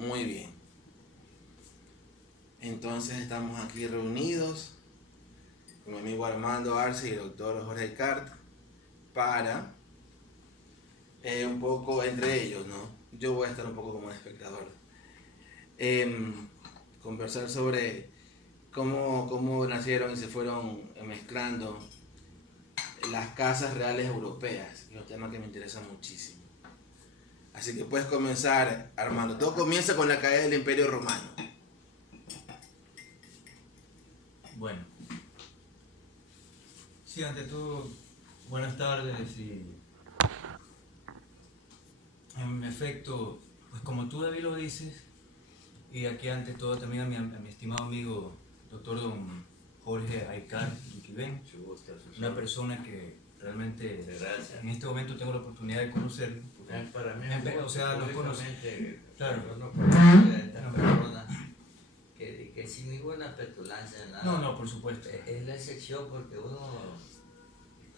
Muy bien. Entonces estamos aquí reunidos con mi amigo Armando Arce y el doctor Jorge Cart para un poco entre ellos, ¿no? Yo voy a estar un poco como un espectador. Conversar sobre cómo nacieron y se fueron mezclando las casas reales europeas, y un tema que me interesa muchísimo. Así que puedes comenzar, Armando. Todo comienza con la caída del Imperio Romano. Bueno, sí, ante todo, buenas tardes y en efecto, pues como tú David lo dices, y aquí ante todo también a mi estimado amigo doctor don Jorge Aicar Yuquibén, una persona que realmente en este momento tengo la oportunidad de conocer. Para mí, O sea, nos conocemos. Claro. Yo no conozco a esta persona que sin ninguna petulancia, nada. No, por supuesto. Es la excepción porque uno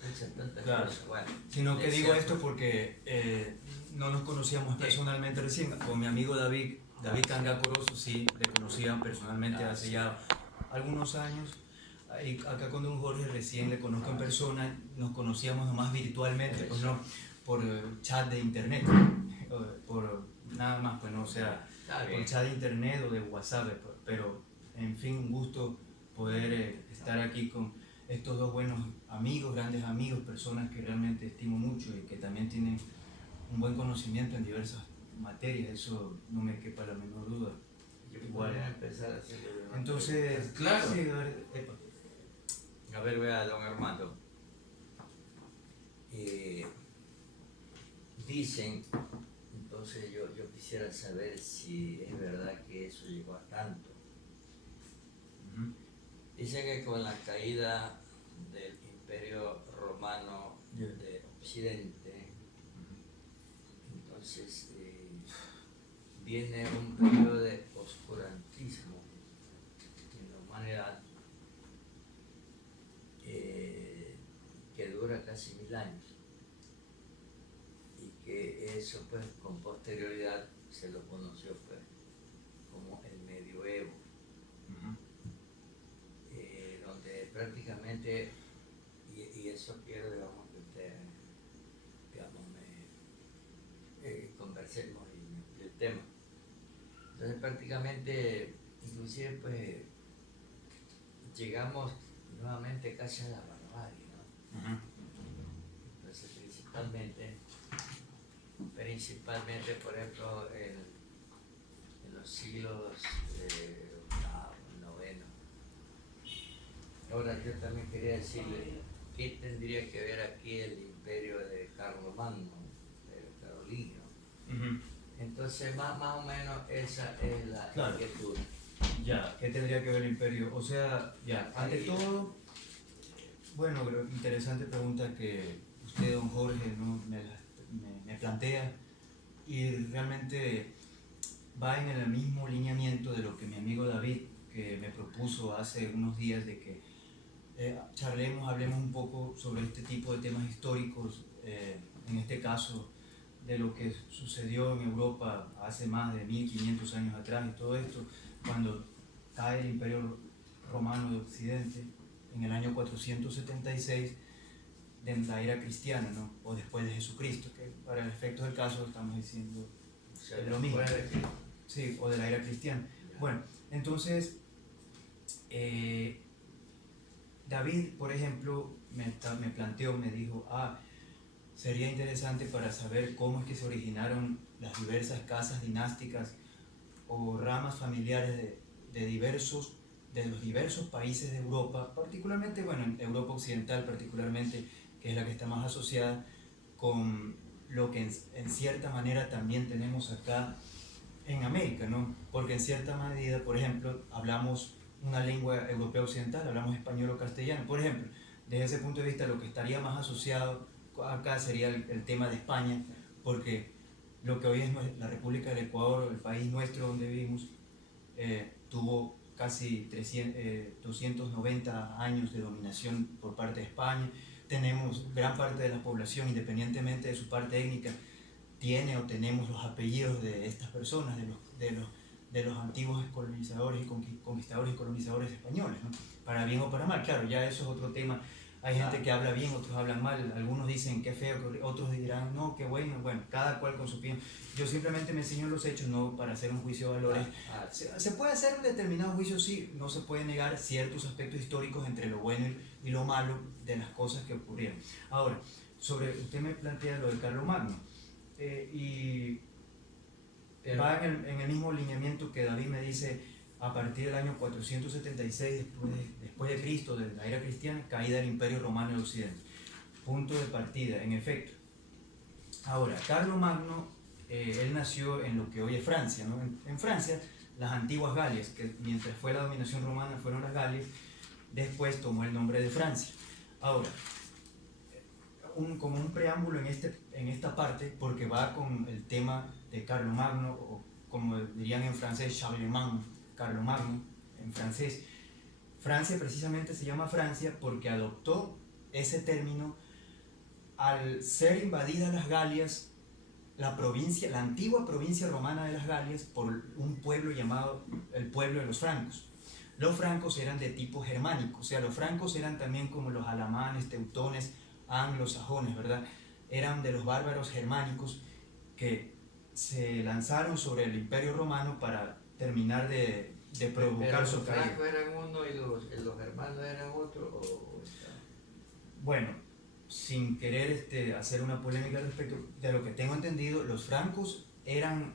escucha tantas Claro. cosas. Bueno, Sino que digo esto porque no nos conocíamos personalmente recién. Con mi amigo David Canga Corozo sí le conocía personalmente hace ya algunos años. Y acá con don Jorge recién le conozco en persona, nos conocíamos nomás virtualmente, pues no por chat de internet, por nada más, pues no, o sea, por chat de internet o de WhatsApp, pero en fin, un gusto poder estar aquí con estos dos buenos amigos, grandes amigos, personas que realmente estimo mucho y que también tienen un buen conocimiento en diversas materias, eso no me quepa la menor duda. Igual a empezar a hacerlo. Entonces, claro. Sí, a ver, A ver, vea, don Armando. Dicen, entonces yo quisiera saber si es verdad que eso llegó a tanto. Dicen que con la caída del Imperio Romano de Occidente, entonces viene un periodo de oscurantismo en la humanidad que dura casi 1000 años y que eso pues con posterioridad se lo conoció pues como el medioevo, donde prácticamente y eso quiero digamos que usted digamos conversemos y el tema. Entonces prácticamente inclusive pues llegamos nuevamente casi a la barbarie, ¿no? Entonces principalmente por ejemplo en los siglos VIII, IX. Ahora yo también quería decirle qué tendría que ver aquí el imperio de Carlomagno, de Carolino. Entonces más o menos esa es la inquietud. Ya, ¿qué tendría que ver el imperio? O sea, ya, ante todo, bueno, interesante pregunta que usted, don Jorge, ¿no? me plantea y realmente va en el mismo lineamiento de lo que mi amigo David, que me propuso hace unos días de que hablemos un poco sobre este tipo de temas históricos, en este caso de lo que sucedió en Europa hace más de 1500 años atrás y todo esto, cuando cae el Imperio Romano de Occidente en el año 476 de la era cristiana, ¿no? O después de Jesucristo, que para el efecto del caso estamos diciendo lo mismo. Sí, o de la era cristiana. Bueno, entonces David, por ejemplo, me planteó, me dijo, sería interesante para saber cómo es que se originaron las diversas casas dinásticas o ramas familiares de los diversos países de Europa, particularmente, bueno, en Europa Occidental particularmente, que es la que está más asociada con lo que en cierta manera también tenemos acá en América, ¿no? Porque en cierta medida, por ejemplo, hablamos una lengua europea occidental, hablamos español o castellano. Por ejemplo, desde ese punto de vista, lo que estaría más asociado acá sería el tema de España, porque lo que hoy es la República del Ecuador, el país nuestro donde vivimos, tuvo casi 290 años de dominación por parte de España. Tenemos gran parte de la población, independientemente de su parte étnica, tiene o tenemos los apellidos de estas personas, de los antiguos colonizadores y conquistadores y colonizadores españoles, ¿no? Para bien o para mal, claro, ya eso es otro tema. Hay gente que habla bien, otros hablan mal, algunos dicen qué feo, otros dirán no, qué bueno, bueno, cada cual con su opinión. Yo simplemente me enseño los hechos, no para hacer un juicio de valores. Se puede hacer un determinado juicio, sí, no se puede negar ciertos aspectos históricos entre lo bueno y lo malo de las cosas que ocurrieron. Ahora, usted me plantea lo de Carlomagno, y va en el mismo lineamiento que David me dice. A partir del año 476 después de Cristo, de la era cristiana, caída del Imperio Romano en Occidente. Punto de partida, en efecto. Ahora, Carlomagno, él nació en lo que hoy es Francia, ¿no? En Francia, las antiguas Galias, que mientras fue la dominación romana fueron las Galias, después tomó el nombre de Francia. Ahora, como un preámbulo en esta parte, porque va con el tema de Carlomagno, o como dirían en francés, Charlemagne, Carlomagno, en francés. Francia precisamente se llama Francia porque adoptó ese término al ser invadidas las Galias, la antigua provincia romana de las Galias, por un pueblo llamado el pueblo de los francos. Los francos eran de tipo germánico, o sea, los francos eran también como los alamanes, teutones, anglosajones, ¿verdad? Eran de los bárbaros germánicos que se lanzaron sobre el Imperio Romano para terminar de provocar su caída. ¿Los francos eran uno y los hermanos eran otro? Bueno, sin querer hacer una polémica al respecto, de lo que tengo entendido, los francos eran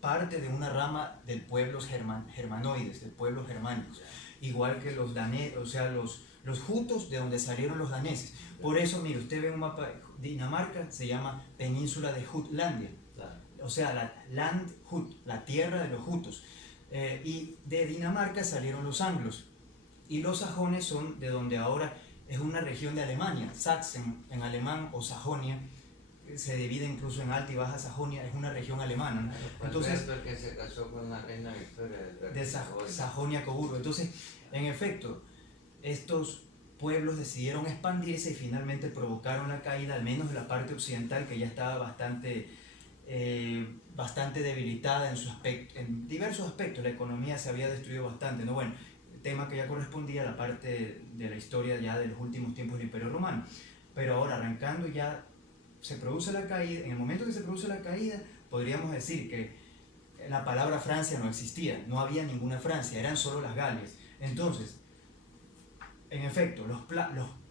parte de una rama del pueblo germanoides, del pueblo germánicos, igual que los daneses, o sea, los jutos, de donde salieron los daneses. Por eso, mire, usted ve un mapa, Dinamarca se llama Península de Jutlandia, o sea, la Land Jut, la tierra de los jutos. Y de Dinamarca salieron los anglos, y los sajones son de donde ahora es una región de Alemania, Sachsen en alemán, o Sajonia, se divide incluso en Alta y Baja Sajonia, es una región alemana, ¿no? Entonces, que se casó con la reina Victoria de Sajonia-Coburgo. Entonces, en efecto, estos pueblos decidieron expandirse y finalmente provocaron la caída, al menos de la parte occidental, que ya estaba bastante debilitada en diversos aspectos. La economía se había destruido bastante, ¿no? Bueno, tema que ya correspondía a la parte de la historia ya de los últimos tiempos del Imperio Romano. Pero ahora, arrancando, ya se produce la caída. En el momento que se produce la caída, podríamos decir que la palabra Francia no existía, no había ninguna Francia, eran solo las Galias. Entonces, en efecto,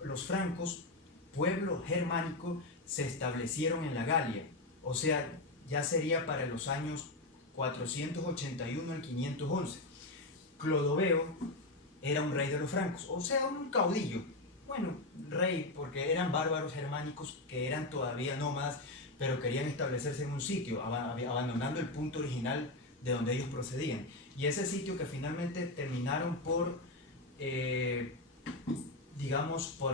los francos, pueblo germánico, se establecieron en la Galia, o sea, ya sería para los años 481 al 511. Clodoveo era un rey de los francos, o sea, un caudillo, bueno, rey, porque eran bárbaros germánicos que eran todavía nómadas, pero querían establecerse en un sitio, abandonando el punto original de donde ellos procedían. Y ese sitio que finalmente terminaron por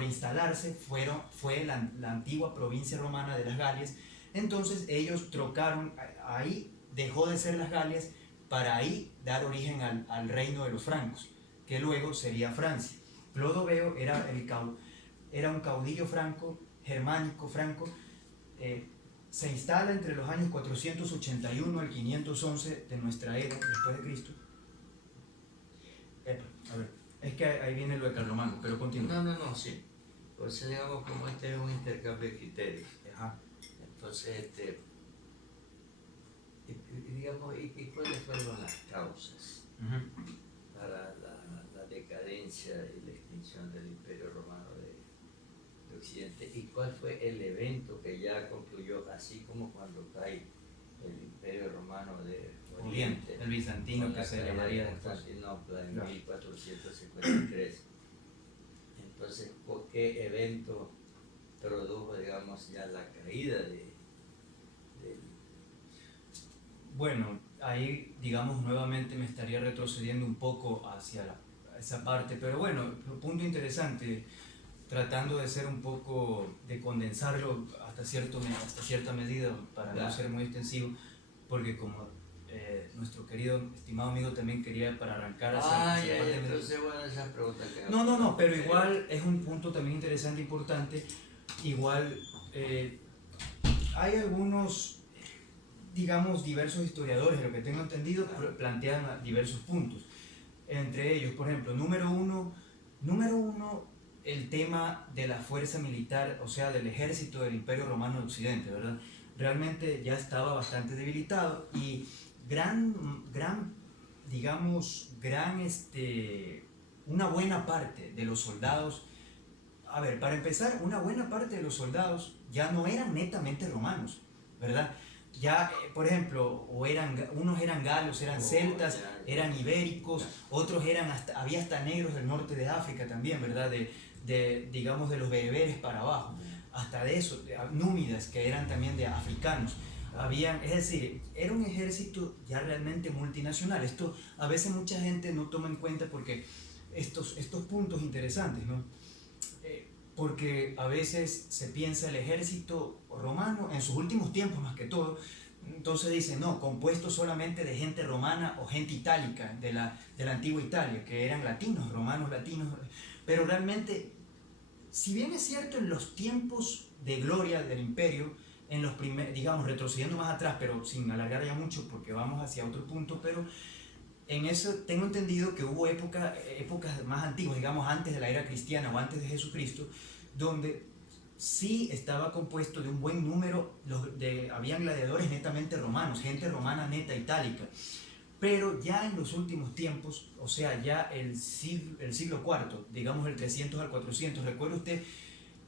instalarse fue la antigua provincia romana de las Galias. Entonces ellos trocaron, ahí dejó de ser las Galias para ahí dar origen al reino de los francos, que luego sería Francia. Clodoveo era un caudillo germánico franco, se instala entre los años 481 al 511 de nuestra era, después de Cristo. A ver, es que ahí viene lo de Carlomagno, pero continúa. No, sí. Pues digamos, como este es un intercambio de criterios. Ajá. Entonces, digamos, ¿y cuáles fueron las causas para la decadencia y la extinción del Imperio Romano de Occidente? ¿Y cuál fue el evento que ya concluyó, así como cuando cae el Imperio Romano de Oriente, el bizantino, que se llamaría Constantinopla en 1453? Entonces, ¿por qué evento produjo, digamos, ya la caída de... Bueno, ahí, digamos, nuevamente me estaría retrocediendo un poco hacia esa parte, pero bueno, un punto interesante, tratando de ser un poco, de condensarlo hasta cierta medida, para no ser muy extensivo, porque como nuestro querido, estimado amigo también quería para arrancar entonces, bueno, esa pregunta que... No, pero igual es un punto también interesante, importante. Igual hay algunos digamos, diversos historiadores, lo que tengo entendido, plantean diversos puntos. Entre ellos, por ejemplo, número uno, el tema de la fuerza militar, o sea, del ejército del Imperio Romano de Occidente, ¿verdad? Realmente ya estaba bastante debilitado y una buena parte de los soldados, a ver, para empezar, una buena parte de los soldados ya no eran netamente romanos, ¿verdad? Ya, por ejemplo, unos eran galos, eran celtas, eran ibéricos, otros había hasta negros del norte de África también, ¿verdad? Digamos, de los bereberes para abajo, hasta de eso, númidas, que eran también de africanos. Es decir, era un ejército ya realmente multinacional. Esto a veces mucha gente no toma en cuenta porque estos puntos interesantes, ¿no? Porque a veces se piensa el ejército romano, en sus últimos tiempos más que todo, entonces dicen, no, compuesto solamente de gente romana o gente itálica de la antigua Italia, que eran latinos, romanos latinos, pero realmente, si bien es cierto en los tiempos de gloria del imperio, en los digamos, retrocediendo más atrás, pero sin alargar ya mucho porque vamos hacia otro punto, pero en eso tengo entendido que hubo épocas más antiguas, digamos antes de la era cristiana o antes de Jesucristo, donde sí estaba compuesto de un buen número, habían gladiadores netamente romanos, gente romana neta itálica, pero ya en los últimos tiempos, o sea, ya el siglo IV, digamos el 300 al 400, recuerda usted,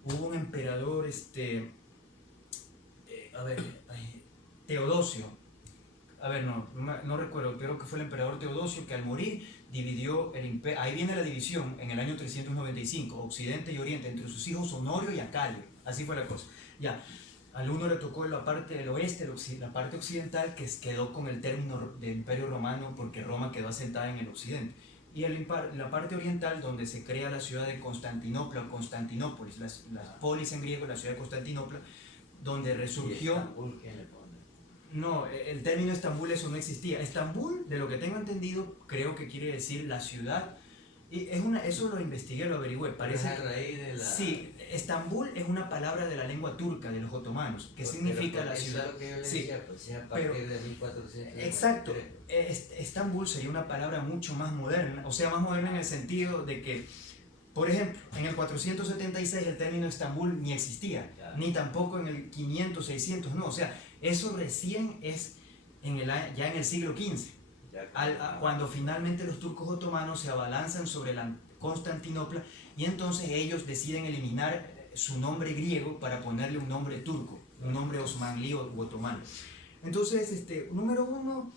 hubo un emperador, Teodosio, no recuerdo, creo que fue el emperador Teodosio que al morir dividió el imperio. Ahí viene la división en el año 395, Occidente y Oriente, entre sus hijos Honorio y Acario. Así fue la cosa. Ya, al uno le tocó la parte del oeste, la parte occidental, que quedó con el término de Imperio Romano porque Roma quedó asentada en el occidente. Y la parte oriental, donde se crea la ciudad de Constantinopla o Constantinópolis, la polis en griego, la ciudad de Constantinopla, donde resurgió. ¿Y Estambul quién le pone? No, el término Estambul, eso no existía. Estambul, de lo que tengo entendido, creo que quiere decir la ciudad. Y eso lo investigué, lo averigüé. Parece a raíz de la... Sí, Estambul es una palabra de la lengua turca, de los otomanos, que significa la ciudad. Eso es lo que yo le Sí, decía, pues es a partir de 1400. Exacto. Estambul sería una palabra mucho más moderna, o sea, más moderna en el sentido de que, por ejemplo, en el 476 el término Estambul ni existía, ni tampoco en el 500, 600, no, o sea, eso recién es ya en el siglo XV, cuando finalmente los turcos otomanos se abalanzan sobre la Constantinopla y entonces ellos deciden eliminar su nombre griego para ponerle un nombre turco, un nombre osmanlí o otomano. Entonces, número uno,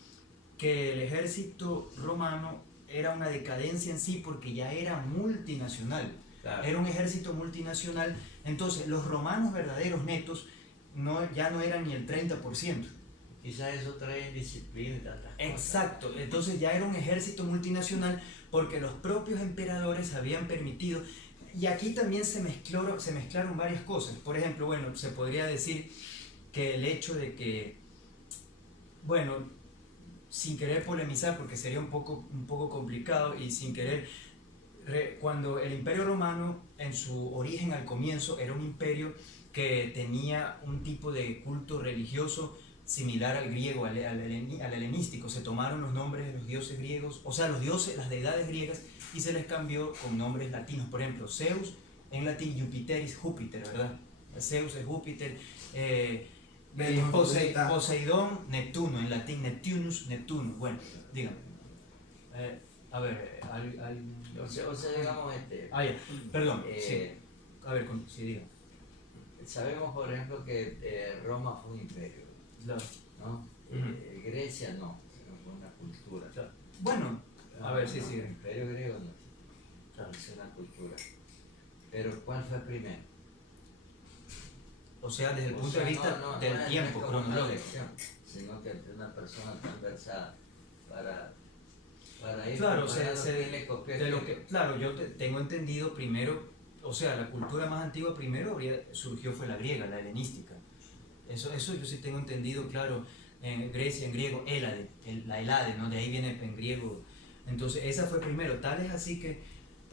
que el ejército romano era una decadencia en sí porque ya era multinacional. Claro. Era un ejército multinacional, entonces los romanos verdaderos netos ya no eran ni el 30%. Quizás eso trae disciplina y tantas cosas. Exacto, entonces ya era un ejército multinacional porque los propios emperadores habían permitido, y aquí también se mezclaron varias cosas. Por ejemplo, bueno, se podría decir que el hecho de que, bueno, sin querer polemizar porque sería un poco complicado y sin querer, cuando el Imperio Romano en su origen al comienzo era un imperio que tenía un tipo de culto religioso similar al griego, al helenístico. Se tomaron los nombres de los dioses griegos, o sea, las deidades griegas, y se les cambió con nombres latinos. Por ejemplo, Zeus en latín, Jupiteris, Júpiter, ¿verdad? Zeus es Júpiter. Poseidón, Neptuno, en latín Neptunus, Neptuno. Bueno, dígame. A ver, o sea, digamos perdón, sí. A ver, sí, diga. Sabemos, por ejemplo, que Roma fue un imperio, claro, ¿no? Grecia no, sino fue una cultura. Claro. Bueno, a ver, sí. El imperio griego no, claro, es una cultura. Pero ¿cuál fue primero? O sea, desde el punto de vista del tiempo cronológico. Sino que una persona tan versada para ir. Claro, claro, yo tengo entendido primero, o sea, la cultura más antigua primero fue la griega, la helenística. Eso yo sí tengo entendido, claro, en Grecia, en griego, la Helade, ¿no? De ahí viene en griego. Entonces, esa fue primero. Tal es así que,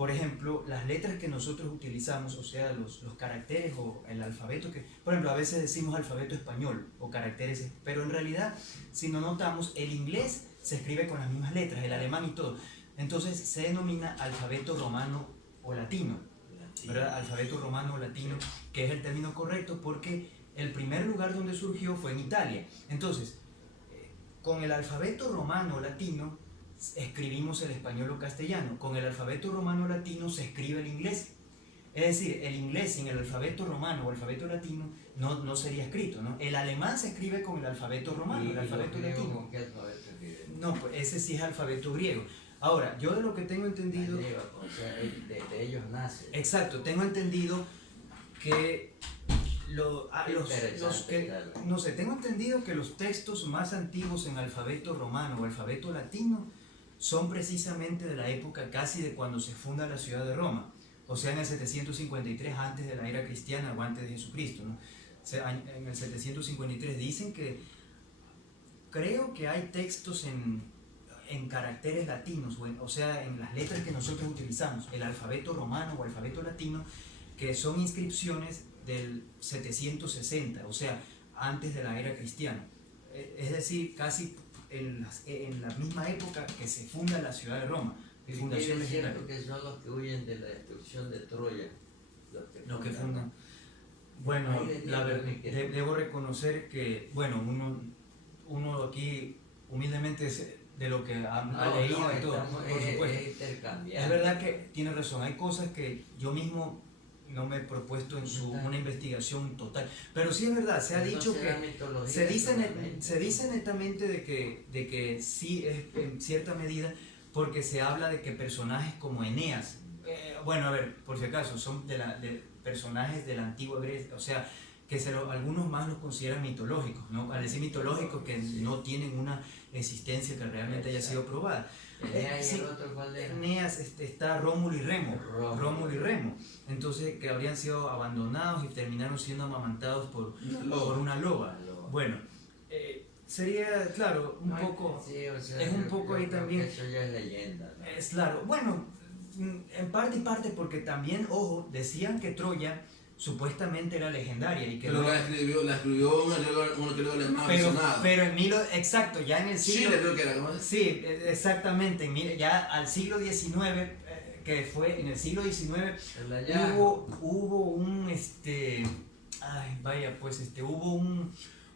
por ejemplo, las letras que nosotros utilizamos, o sea, los caracteres o el alfabeto que, por ejemplo, a veces decimos alfabeto español o caracteres, pero en realidad, si no notamos, el inglés se escribe con las mismas letras, el alemán y todo. Entonces se denomina alfabeto romano o latino, ¿verdad? Alfabeto romano o latino, que es el término correcto porque el primer lugar donde surgió fue en Italia. Entonces, con el alfabeto romano o latino escribimos el español o castellano. Con el alfabeto romano o latino se escribe el inglés. Es decir, el inglés sin el alfabeto romano o alfabeto latino no sería escrito, ¿no? El alemán se escribe con el alfabeto romano, el alfabeto latino. ¿Con qué alfabeto escribe? No, pues ese sí es alfabeto griego. Ahora, yo de lo que tengo entendido... O sea, de ellos nace. Exacto, tengo entendido que no sé, tengo entendido que los textos más antiguos en alfabeto romano o alfabeto latino son precisamente de la época casi de cuando se funda la ciudad de Roma, o sea, en el 753 antes de la era cristiana o antes de Jesucristo, ¿no? O sea, en el 753 dicen que creo que hay textos en caracteres latinos, o sea, en las letras que nosotros utilizamos, el alfabeto romano o alfabeto latino, que son inscripciones del 760, o sea, antes de la era cristiana. Es decir, casi en la misma época que se funda la ciudad de Roma. Es cierto que son los que huyen de la destrucción de Troya, los que fundan. Bueno, debo reconocer que, bueno, uno aquí humildemente de lo que ha leído y todo, por supuesto. Es verdad que tiene razón, hay cosas que yo mismo no me he propuesto en una investigación total, pero sí es verdad, se ha dicho que se dice netamente de que sí es en cierta medida, porque se habla de que personajes como Eneas, bueno, a ver, por si acaso, son de personajes de la antigua Grecia, o sea, que algunos más los consideran mitológicos, ¿no? Al decir mitológicos, que no tienen una existencia que realmente haya sido probada. Eneas y el otro, ¿cuál era? Eneas está Rómulo y Remo. Rómulo y Remo. Entonces, que habrían sido abandonados y terminaron siendo amamantados por una loba. Bueno, sería, claro, un poco. Sí, o sea, es un poco ahí también. Eso ya es leyenda, ¿no? Es claro. Bueno, en parte y parte, porque también, ojo, decían que Troya supuestamente era legendaria y que pero la escribió uno que luego le más mencionado. Pero en exacto, ya en el siglo Chile creo que era, ¿cómo es? Sí, exactamente, ya al siglo XIX, que fue en el siglo XIX, hubo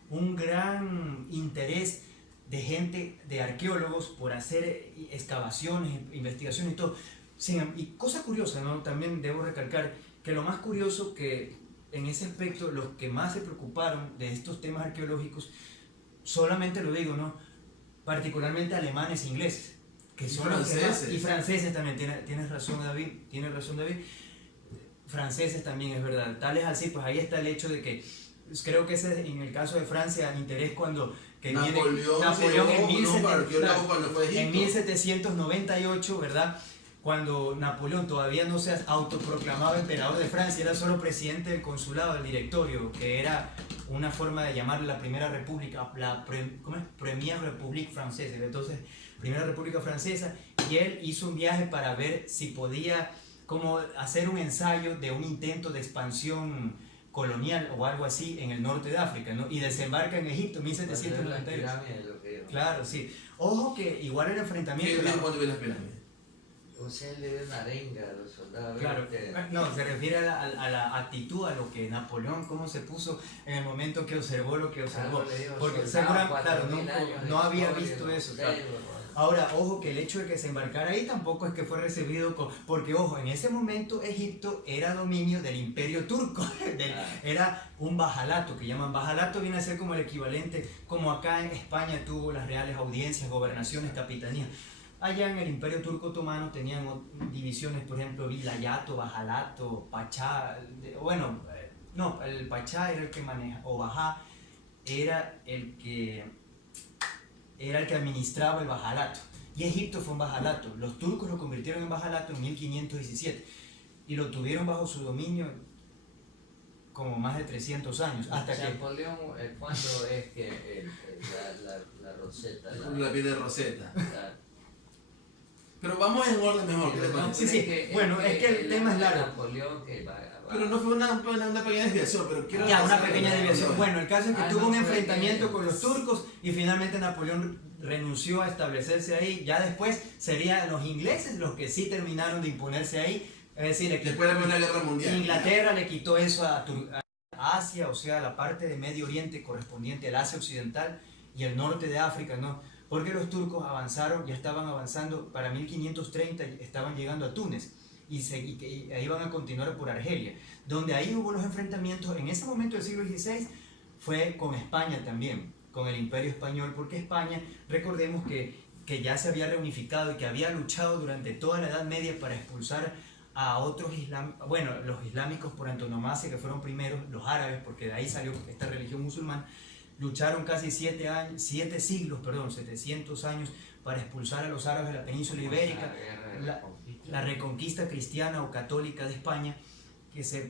un gran interés de gente, de arqueólogos, por hacer excavaciones, investigaciones y todo. Sí, y cosa curiosa, ¿no? También debo recalcar que lo más curioso que en ese aspecto los que más se preocuparon de estos temas arqueológicos, solamente lo digo, ¿no? Particularmente alemanes e ingleses, que son franceses. Y franceses también, tienes razón David, franceses también, es verdad. Tal es así, pues ahí está el hecho de que, creo que ese en el caso de Francia, interés cuando Napoleón en 1798, ¿verdad? Cuando Napoleón todavía no se autoproclamaba emperador de Francia, era solo presidente del consulado, del directorio, que era una forma de llamarle la Primera República, Première République Française, entonces Primera República Francesa, y él hizo un viaje para ver si podía como hacer un ensayo de un intento de expansión colonial o algo así en el norte de África, ¿no? Y desembarca en Egipto en 1798. Claro, sí. Ojo que igual el enfrentamiento... ¿Cuándo ve las pirámides? O sea, él le dio una arenga a los soldados. Claro, no, se refiere a la actitud, a lo que Napoleón, cómo se puso en el momento que observó lo que observó. Porque seguramente, claro, no había visto eso. Claro. Ahora, ojo, que el hecho de que se embarcara ahí tampoco es que fue recibido porque, ojo, en ese momento Egipto era dominio del Imperio Turco, era un bajalato, que llaman bajalato, viene a ser como el equivalente, como acá en España tuvo las reales audiencias, gobernaciones, capitanías. Allá en el Imperio Turco Otomano tenían divisiones, por ejemplo, Vilayato, Bajalato, Pachá, no, el Pachá era el que maneja, o Bajá era el que administraba el Bajalato, y Egipto fue un Bajalato. Los turcos lo convirtieron en Bajalato en 1517 y lo tuvieron bajo su dominio como más de 300 años. Hasta que Napoleón, ¿cuándo es que la Roseta? La piel de Rosetta. Pero vamos en orden mejor, ¿qué te parece? Sí. Bueno, es que el tema es largo. Napoleón que va. Pero no fue una pequeña desviación, pero quiero... Ya, una pequeña desviación. Bueno, el caso es que tuvo un enfrentamiento con los sí. turcos y finalmente Napoleón renunció a establecerse ahí. Ya después serían los ingleses los que sí terminaron de imponerse ahí. Es decir, Después de la Primera Guerra Mundial. Inglaterra le quitó eso a Asia, o sea, la parte de Medio Oriente correspondiente al Asia Occidental y el norte de África, ¿no? Porque los turcos avanzaron, ya estaban avanzando, para 1530 estaban llegando a Túnez y ahí van a continuar por Argelia, donde ahí hubo los enfrentamientos. En ese momento del siglo XVI fue con España también, con el Imperio Español, porque España, recordemos que ya se había reunificado y que había luchado durante toda la Edad Media para expulsar a otros los islámicos por antonomasia, que fueron primeros, los árabes, porque de ahí salió esta religión musulmana. Lucharon casi 700 años para expulsar a los árabes de la península ibérica, la reconquista cristiana o católica de España,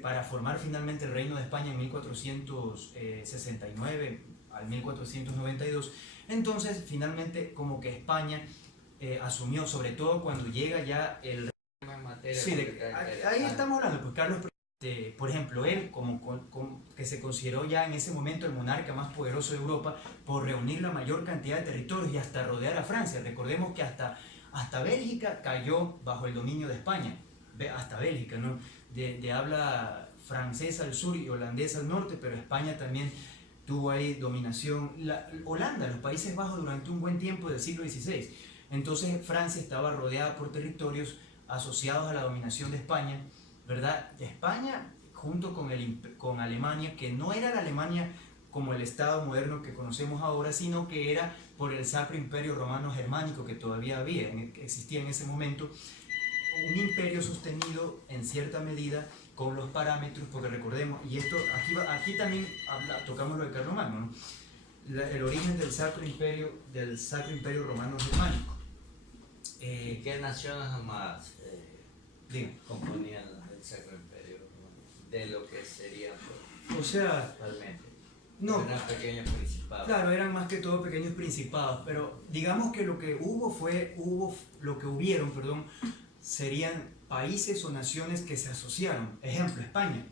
para formar finalmente el Reino de España en 1469 al 1492. Entonces, finalmente, como que España asumió, sobre todo cuando llega ya el... Sí, ahí estamos hablando, pues Carlos I, por ejemplo, él que se consideró ya en ese momento el monarca más poderoso de Europa por reunir la mayor cantidad de territorios y hasta rodear a Francia. Recordemos que hasta Bélgica cayó bajo el dominio de España, hasta Bélgica, ¿no? De habla francesa al sur y holandesa al norte, pero España también tuvo ahí dominación. Holanda, los Países Bajos durante un buen tiempo del siglo XVI. Entonces Francia estaba rodeada por territorios asociados a la dominación de España, ¿verdad? España junto con Alemania, que no era la Alemania como el Estado moderno que conocemos ahora, sino que era por el Sacro Imperio Romano Germánico que todavía existía en ese momento, un imperio sostenido en cierta medida con los parámetros, porque recordemos, y esto aquí también tocamos lo de Carlomagno, ¿no? El origen del Sacro Imperio Romano Germánico. ¿Qué naciones más componían el Sacro Imperio de lo que sería o sea, realmente? No, eran pequeños principados. Claro, eran más que todo pequeños principados, pero digamos que lo que hubieron, serían países o naciones que se asociaron. Ejemplo, España.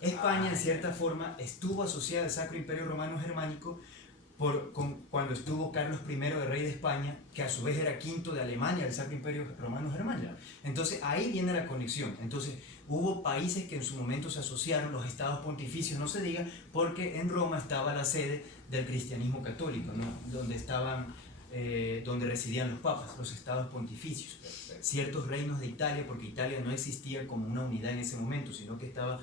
España, en cierta forma, estuvo asociada al Sacro Imperio Romano Germánico cuando estuvo Carlos I de rey de España, que a su vez era quinto de Alemania del Sacro Imperio Romano Germánico. Entonces ahí viene la conexión. Entonces hubo países que en su momento se asociaron, los estados pontificios no se diga, porque en Roma estaba la sede del cristianismo católico, ¿no? Donde residían los papas, los estados pontificios. Ciertos reinos de Italia, porque Italia no existía como una unidad en ese momento, sino que estaba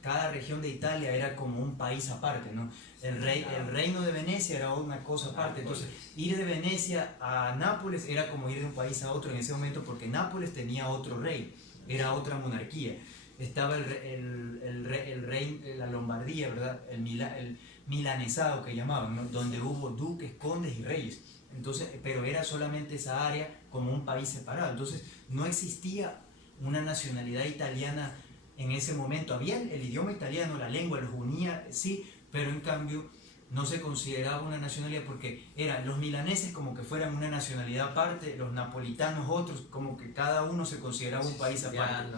cada región de Italia era como un país aparte, ¿no? El reino de Venecia era una cosa aparte. Entonces ir de Venecia a Nápoles era como ir de un país a otro en ese momento, porque Nápoles tenía otro rey, era otra monarquía. Estaba el rey, la Lombardía, ¿verdad? El milanesado que llamaban, ¿no? Donde hubo duques, condes y reyes. Entonces, pero era solamente esa área como un país separado. Entonces no existía una nacionalidad italiana en ese momento. Había el idioma italiano, la lengua los unía, sí, pero en cambio no se consideraba una nacionalidad, porque eran los milaneses como que fueran una nacionalidad aparte, los napolitanos otros, como que cada uno se consideraba un país aparte.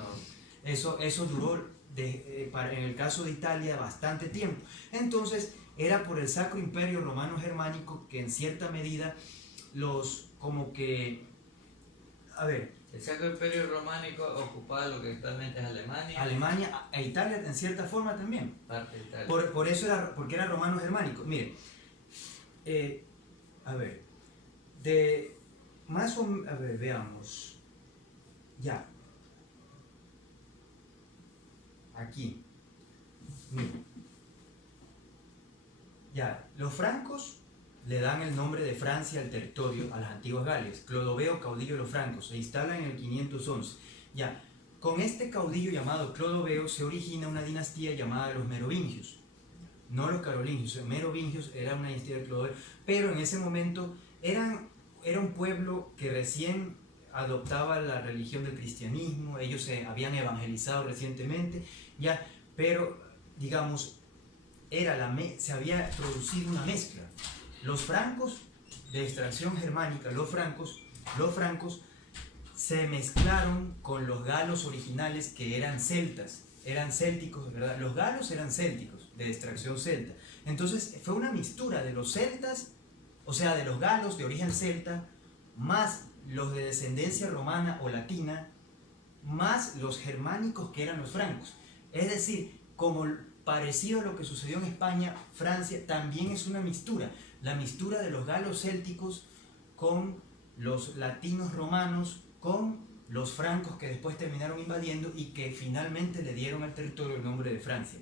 Eso duró en el caso de Italia bastante tiempo. Entonces era por el Sacro Imperio Romano Germánico que en cierta medida el Sacro Imperio Románico ocupaba lo que actualmente es Alemania. Alemania e Italia en cierta forma también. Parte de Italia. Por eso porque era romano germánico. Mire, veamos. Ya. Aquí. Mire. Ya, los francos le dan el nombre de Francia al territorio, a las antiguas Galias. Clodoveo, caudillo de los francos, se instala en el 511. Ya, con este caudillo llamado Clodoveo se origina una dinastía llamada los Merovingios, no los carolingios. Los Merovingios era una dinastía de Clodoveo, pero en ese momento era un pueblo que recién adoptaba la religión del cristianismo. Ellos se habían evangelizado recientemente, ya, pero digamos se había producido una mezcla. Los francos de extracción germánica, los francos se mezclaron con los galos originales que eran celtas, eran célticos, ¿verdad? Los galos eran célticos, de extracción celta. Entonces fue una mixtura de los celtas, o sea, de los galos de origen celta, más los de descendencia romana o latina, más los germánicos que eran los francos. Es decir, como parecido a lo que sucedió en España, Francia también es una mixtura. La mixtura de los galos célticos con los latinos romanos, con los francos que después terminaron invadiendo y que finalmente le dieron al territorio el nombre de Francia.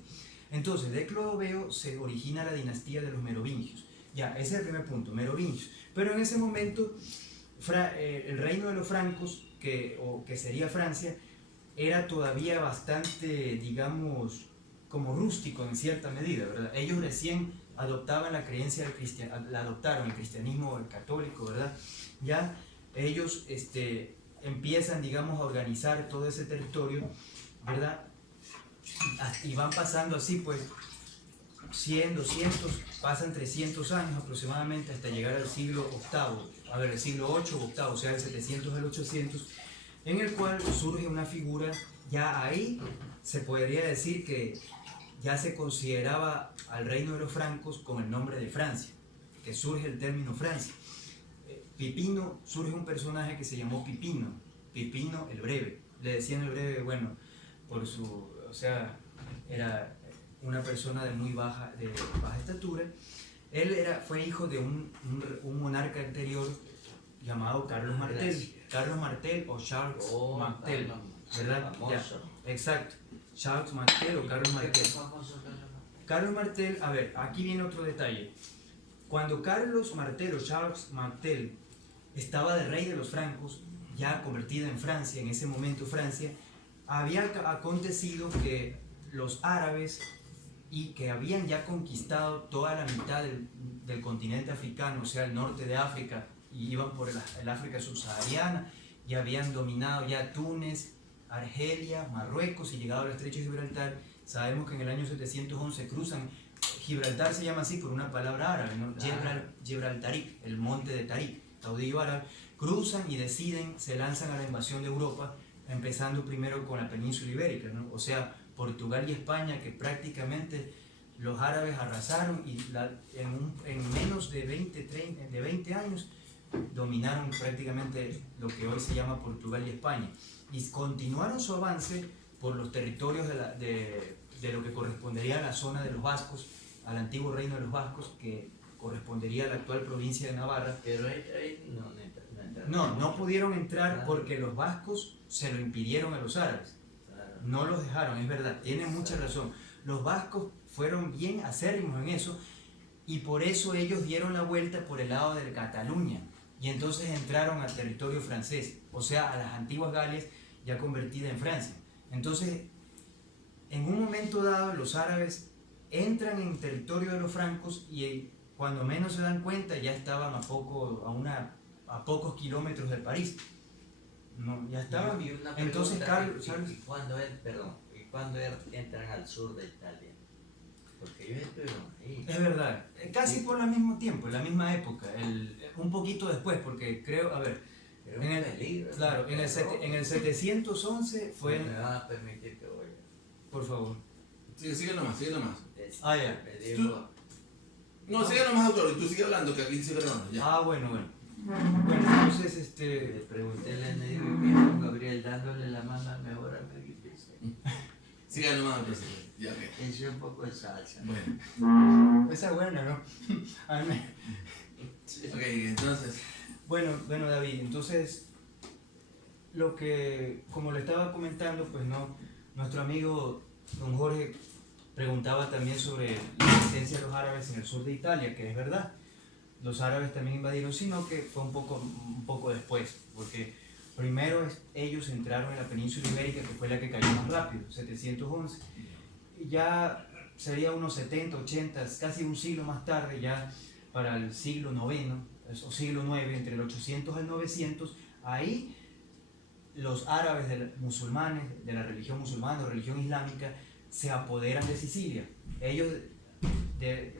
Entonces, de Clodoveo se origina la dinastía de los merovingios. Ya, ese es el primer punto, merovingios. Pero en ese momento, el reino de los francos, que sería Francia, era todavía bastante, digamos, como rústico en cierta medida, ¿verdad? Ellos recién adoptaban la creencia del cristianismo, adoptaron el cristianismo el católico, ¿verdad? Ya ellos empiezan, digamos, a organizar todo ese territorio, ¿verdad? Y van pasando así, pues, 100, 200, pasan 300 años aproximadamente hasta llegar al siglo VIII, a ver, el siglo VIII o VIII, o sea, del 700 al 800, en el cual surge una figura, ya ahí se podría decir que ya se consideraba al reino de los francos con el nombre de Francia, que surge el término Francia. Pipino, surge un personaje que se llamó Pipino el Breve. Le decían el Breve, bueno, por su, o sea, era una persona de muy baja estatura. Él fue hijo de un monarca anterior llamado Carlos Martel. Carlos Martel o Charles Martel, ¿verdad? Ya, exacto. Charles Martel o Carlos Martel. Carlos Martel, a ver, aquí viene otro detalle. Cuando Carlos Martel o Charles Martel estaba de rey de los francos, ya convertida en Francia, en ese momento Francia, había acontecido que los árabes y que habían ya conquistado toda la mitad del continente africano, o sea, el norte de África, y iban por el África subsahariana, y habían dominado ya Túnez, Argelia, Marruecos y llegado al estrecho de Gibraltar. Sabemos que en el año 711 cruzan, Gibraltar se llama así por una palabra árabe, ¿no? Gibraltarik, el monte de Tarik, caudillo árabe, cruzan y deciden, se lanzan a la invasión de Europa, empezando primero con la península ibérica, ¿no? O sea, Portugal y España, que prácticamente los árabes arrasaron y en menos de 20 años dominaron prácticamente lo que hoy se llama Portugal y España, y continuaron su avance por los territorios de lo que correspondería a la zona de los vascos, al antiguo reino de los vascos, que correspondería a la actual provincia de Navarra. Pero ahí no pudieron entrar porque los vascos se lo impidieron a los árabes. No los dejaron, es verdad, tienen mucha razón. Los vascos fueron bien acérrimos en eso, y por eso ellos dieron la vuelta por el lado de Cataluña, y entonces entraron al territorio francés, o sea, a las antiguas Galias ya convertidas en Francia. Entonces, en un momento dado, los árabes entran en territorio de los francos y cuando menos se dan cuenta ya estaban a pocos kilómetros de París. No, ya estaban. Entonces, Carlos, ¿y cuándo entran al sur de Italia? Porque ellos estuvieron ahí. Es verdad, casi por el mismo tiempo, en la misma época, un poquito después, porque creo, a ver, claro, en el 711 fue... Me van a permitir que vaya. Por favor. Sigue nomás. Ya. No, sigue nomás, autor, y tú sigue hablando, que aquí sigue grabando. Ya. Bueno, entonces, Le pregunté al enemigo Gabriel dándole la mano al mejor amigo. Sigue nomás, autor. Ya, ok. Hice un poco de salsa. Bueno. esa es buena, ¿no? Ok, entonces... Bueno, David, entonces, como le estaba comentando, pues no, nuestro amigo don Jorge preguntaba también sobre la presencia de los árabes en el sur de Italia, que es verdad, los árabes también invadieron, sino que fue un poco después, porque primero ellos entraron en la península ibérica, que fue la que cayó más rápido, 711, y ya sería unos 70, 80, casi un siglo más tarde, ya para el siglo IX, o siglo IX, entre el 800 al 900, ahí los árabes musulmanes, de la religión musulmana o religión islámica, se apoderan de Sicilia. Ellos,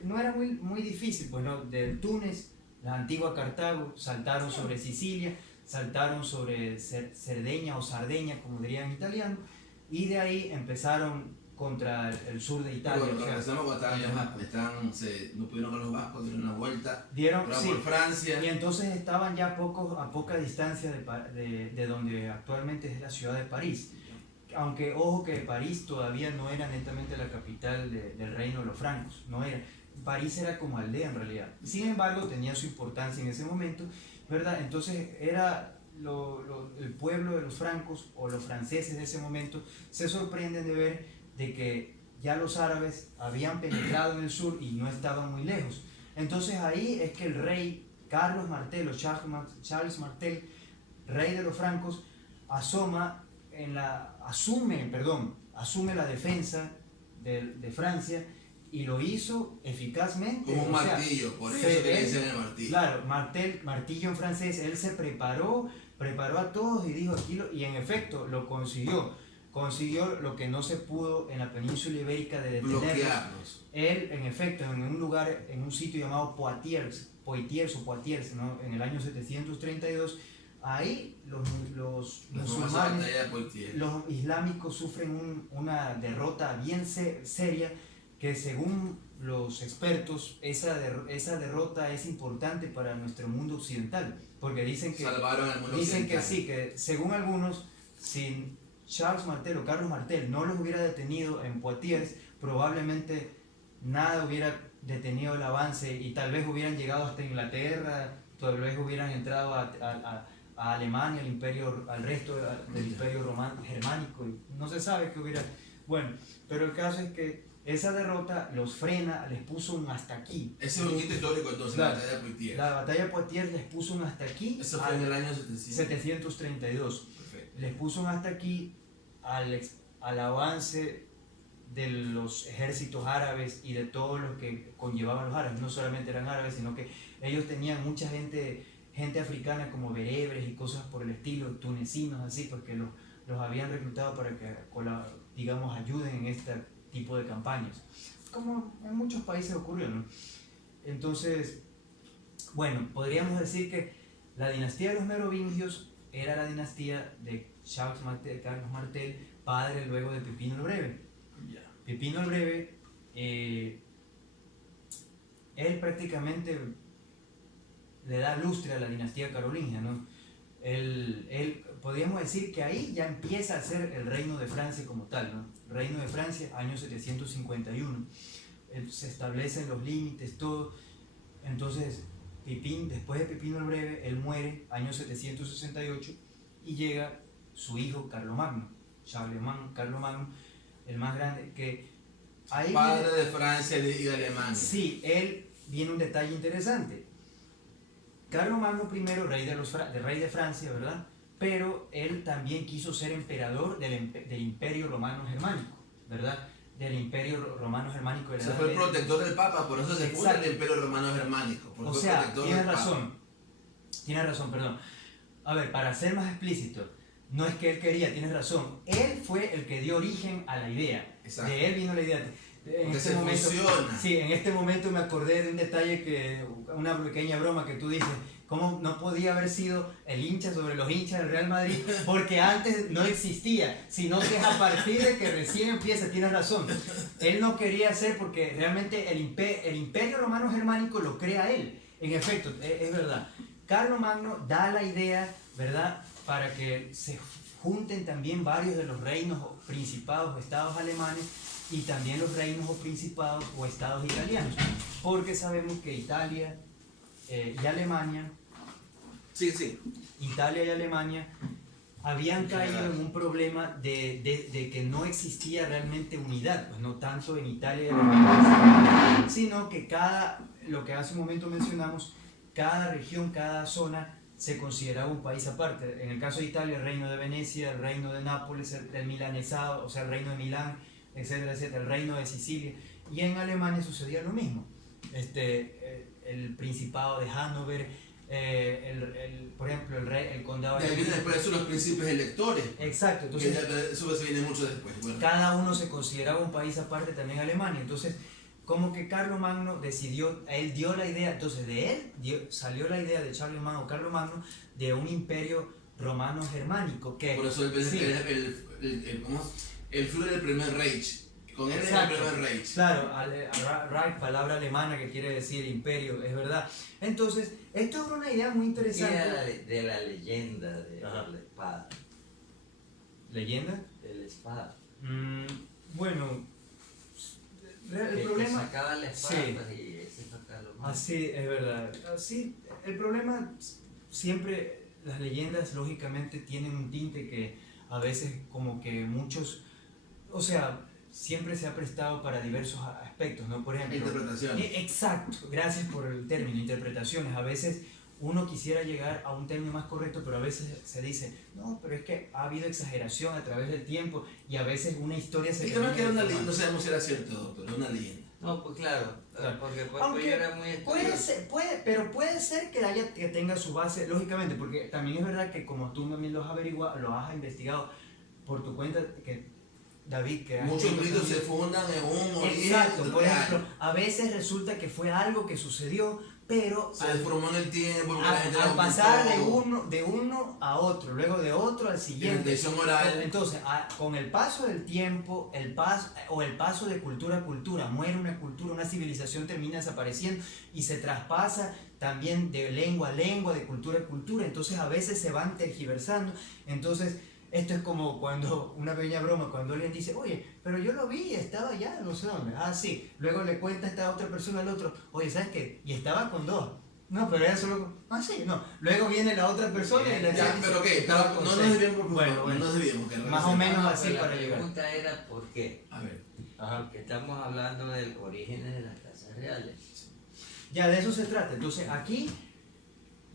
no era muy difícil, pues no, de Túnez, la antigua Cartago, saltaron sobre Sicilia, saltaron sobre Cerdeña o Sardeña, como dirían en italiano, y de ahí empezaron contra el sur de Italia. Bueno, regresamos cuando no pudieron con los vascos, dieron una vuelta, sí, por Francia. Y entonces estaban ya a poca distancia de donde actualmente es la ciudad de París. Aunque ojo que París todavía no era netamente la capital del reino de los francos, no era. París era como aldea en realidad. Sin embargo, tenía su importancia en ese momento, ¿verdad? Entonces era el pueblo de los francos o los franceses de ese momento se sorprenden de ver de que ya los árabes habían penetrado en el sur y no estaban muy lejos. Entonces ahí es que el rey Carlos Martel o Charles Martel, rey de los francos, asume la defensa de Francia, y lo hizo eficazmente. Como un martillo, por eso que le dicen el martillo. Claro, martillo en francés. Él se preparó a todos y dijo y en efecto lo consiguió. Consiguió lo que no se pudo en la península ibérica de detenerlos. Bloquearlos. Él, en efecto, en un sitio llamado Poitiers, ¿no? En el año 732, ahí los musulmanes, los islámicos sufren una derrota bien seria, que según los expertos esa derrota es importante para nuestro mundo occidental, porque dicen que salvaron al mundo dicen occidental. que sí, que según algunos, si Charles Martel o Carlos Martel no los hubiera detenido en Poitiers, probablemente nada hubiera detenido el avance y tal vez hubieran llegado hasta Inglaterra, tal vez hubieran entrado a Alemania, al resto del imperio romano germánico, y no se sabe qué hubiera. Bueno, pero el caso es que esa derrota los frena, les puso un hasta aquí. Ese es un hito histórico entonces, la batalla de Poitiers. La batalla de Poitiers les puso un hasta aquí. Eso fue en el año 732. Perfecto. Les puso un hasta aquí al avance de los ejércitos árabes y de todos los que conllevaban los árabes. No solamente eran árabes, sino que ellos tenían mucha gente africana como bereberes y cosas por el estilo, tunecinos así, porque los habían reclutado para que, digamos, ayuden en este tipo de campañas, como en muchos países ocurrió, ¿no? Entonces, bueno, podríamos decir que la dinastía de los merovingios era la dinastía de Carlos Martel, padre luego de Pipino el Breve. Yeah. Pipino el Breve, él prácticamente le da lustre a la dinastía carolingia, ¿no? Él podríamos decir que ahí ya empieza a ser el reino de Francia como tal, ¿no? Reino de Francia, año 751. Se establecen los límites, todo. Entonces, después de Pipino el Breve, él muere, año 768, y llega su hijo Carlomagno, Carlomagno, el más grande, que ahí padre de Francia y de Alemania. Sí, viene un detalle interesante. Carlomagno primero, rey de Francia, ¿verdad? Pero él también quiso ser emperador del Imperio Romano Germánico, ¿verdad? Del Imperio Romano Germánico. Se fue el protector del Papa, por eso se funda el Imperio Romano Germánico. O sea, tienes razón, perdón. A ver, para ser más explícito, no es que él quería, tienes razón. Él fue el que dio origen a la idea. Exacto. De él vino la idea. En este momento me acordé de un detalle, una pequeña broma que tú dices, cómo no podía haber sido el hincha sobre los hinchas del Real Madrid, porque antes no existía, sino que es a partir de que recién empieza. Tienes razón. Él no quería hacer, porque realmente el Imperio Romano Germánico lo crea él. En efecto, es verdad. Carlomagno da la idea, ¿verdad?, para que se junten también varios de los reinos o principados o estados alemanes y también los reinos o principados o estados italianos, porque sabemos que Italia y Alemania, Italia y Alemania habían caído en un problema de que no existía realmente unidad, pues no tanto en Italia y Alemania, sino que lo que hace un momento mencionamos, cada región, cada zona se consideraba un país aparte. En el caso de Italia, el reino de Venecia, el reino de Nápoles, el milanesado, o sea, el reino de Milán, etcétera, etcétera, el reino de Sicilia. Y en Alemania sucedía lo mismo. El principado de Hannover, por ejemplo, el condado de... vienen después de eso los príncipes electores. Exacto. Entonces, eso se viene mucho después. Bueno. Cada uno se consideraba un país aparte, también Alemania. Entonces, como que Carlomagno decidió, él dio la idea, entonces de él salió la idea de Carlomagno de un imperio romano germánico que... Por eso el flujo del primer Reich. Con él es el primer Reich. Claro, Reich, palabra alemana que quiere decir imperio, es verdad. Entonces, esto es una idea muy interesante. De la leyenda de la espada. ¿Leyenda? De la espada. Bueno, el Que problema... sacaba la espada, Sí. pues, y ese fue Carlomagno. Así, es verdad. Así, el problema siempre, las leyendas lógicamente tienen un tinte que a veces como que muchos, o sea, siempre se ha prestado para diversos aspectos, ¿no? Por ejemplo... Interpretaciones. Exacto, gracias por el término, interpretaciones. A veces uno quisiera llegar a un término más correcto, pero a veces se dice, no, pero es que ha habido exageración a través del tiempo y a veces una historia se... Y también que era una leyenda, no sabemos si era cierto, doctor, es una leyenda. No, pues claro, porque Aunque yo era muy estudioso. pero puede ser que tenga su base, lógicamente, porque también es verdad que como tú también lo has averiguado, lo has investigado por tu cuenta, que David, que muchos mitos se fundan en un origen. Exacto, por real. ejemplo, a veces resulta que fue algo que sucedió, pero Se deformó en el tiempo, porque la gente al lo pasar aumentó. de uno a otro, luego de otro al Y la siguiente. tradición oral. Entonces, con el paso del tiempo, el paso de cultura a cultura, muere una cultura, una civilización termina desapareciendo y se traspasa también de lengua a lengua, de cultura a cultura. Entonces, a veces se van tergiversando. Entonces, esto es como cuando, una pequeña broma, cuando alguien dice, oye, pero yo lo vi, estaba allá, no sé dónde. Ah, sí. Luego le cuenta a esta otra persona al otro, oye, ¿sabes qué? Y estaba con dos. No, pero era solo... Ah, sí, no. Luego viene la otra persona y le Ya, dice, pero ¿qué? estaba con No seis. nos desviemos, por favor. Bueno, No nos desviemos. Que más o menos así Pero para la llegar. pregunta era ¿por qué? A ver. Porque estamos hablando del origen de las casas reales. Ya de eso se trata. Entonces aquí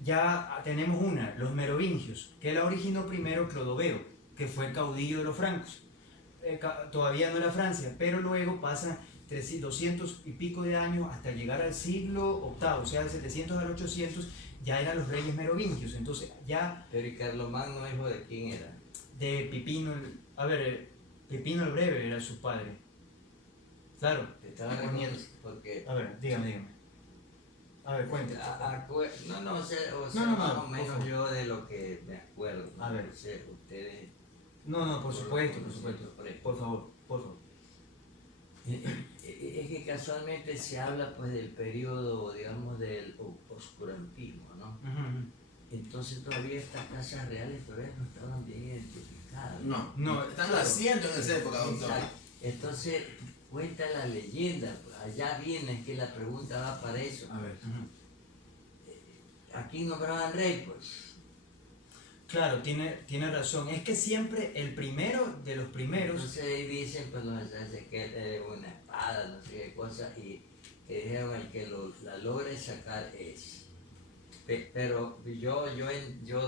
ya tenemos una, los merovingios, que la originó primero Clodoveo, que fue caudillo de los francos. Todavía no era Francia, pero luego pasan 200 y pico de años hasta llegar al siglo VIII, o sea, del 700 al 800, ya eran los reyes merovingios. Entonces ya Pero ¿y Carlomagno, hijo de quién era? de Pipino, Pipino el Breve era su padre. Claro. Te estaba Con nietos. reconociendo porque... A ver, dígame. A ver, cuéntame. No, o sea, No, más o por menos favor. yo de lo que me acuerdo. ¿no? A ver. O sea, ustedes... No, por supuesto, por Por supuesto. eso. Por favor, por favor. Es que casualmente se habla pues del periodo, digamos, del oscurantismo, ¿no? Entonces todavía estas casas reales todavía no estaban bien identificadas. No, están naciendo en esa época, doctor. Exacto. Entonces cuenta la leyenda, pues, allá viene, es que la pregunta va para eso. A ver. Aquí nombraban rey, pues. Claro, tiene razón. Es que siempre el primero de los primeros... Entonces ahí dicen, pues los ensayos que una espada, no sé qué cosa, y que dijeron el que la logre sacar es. Pero yo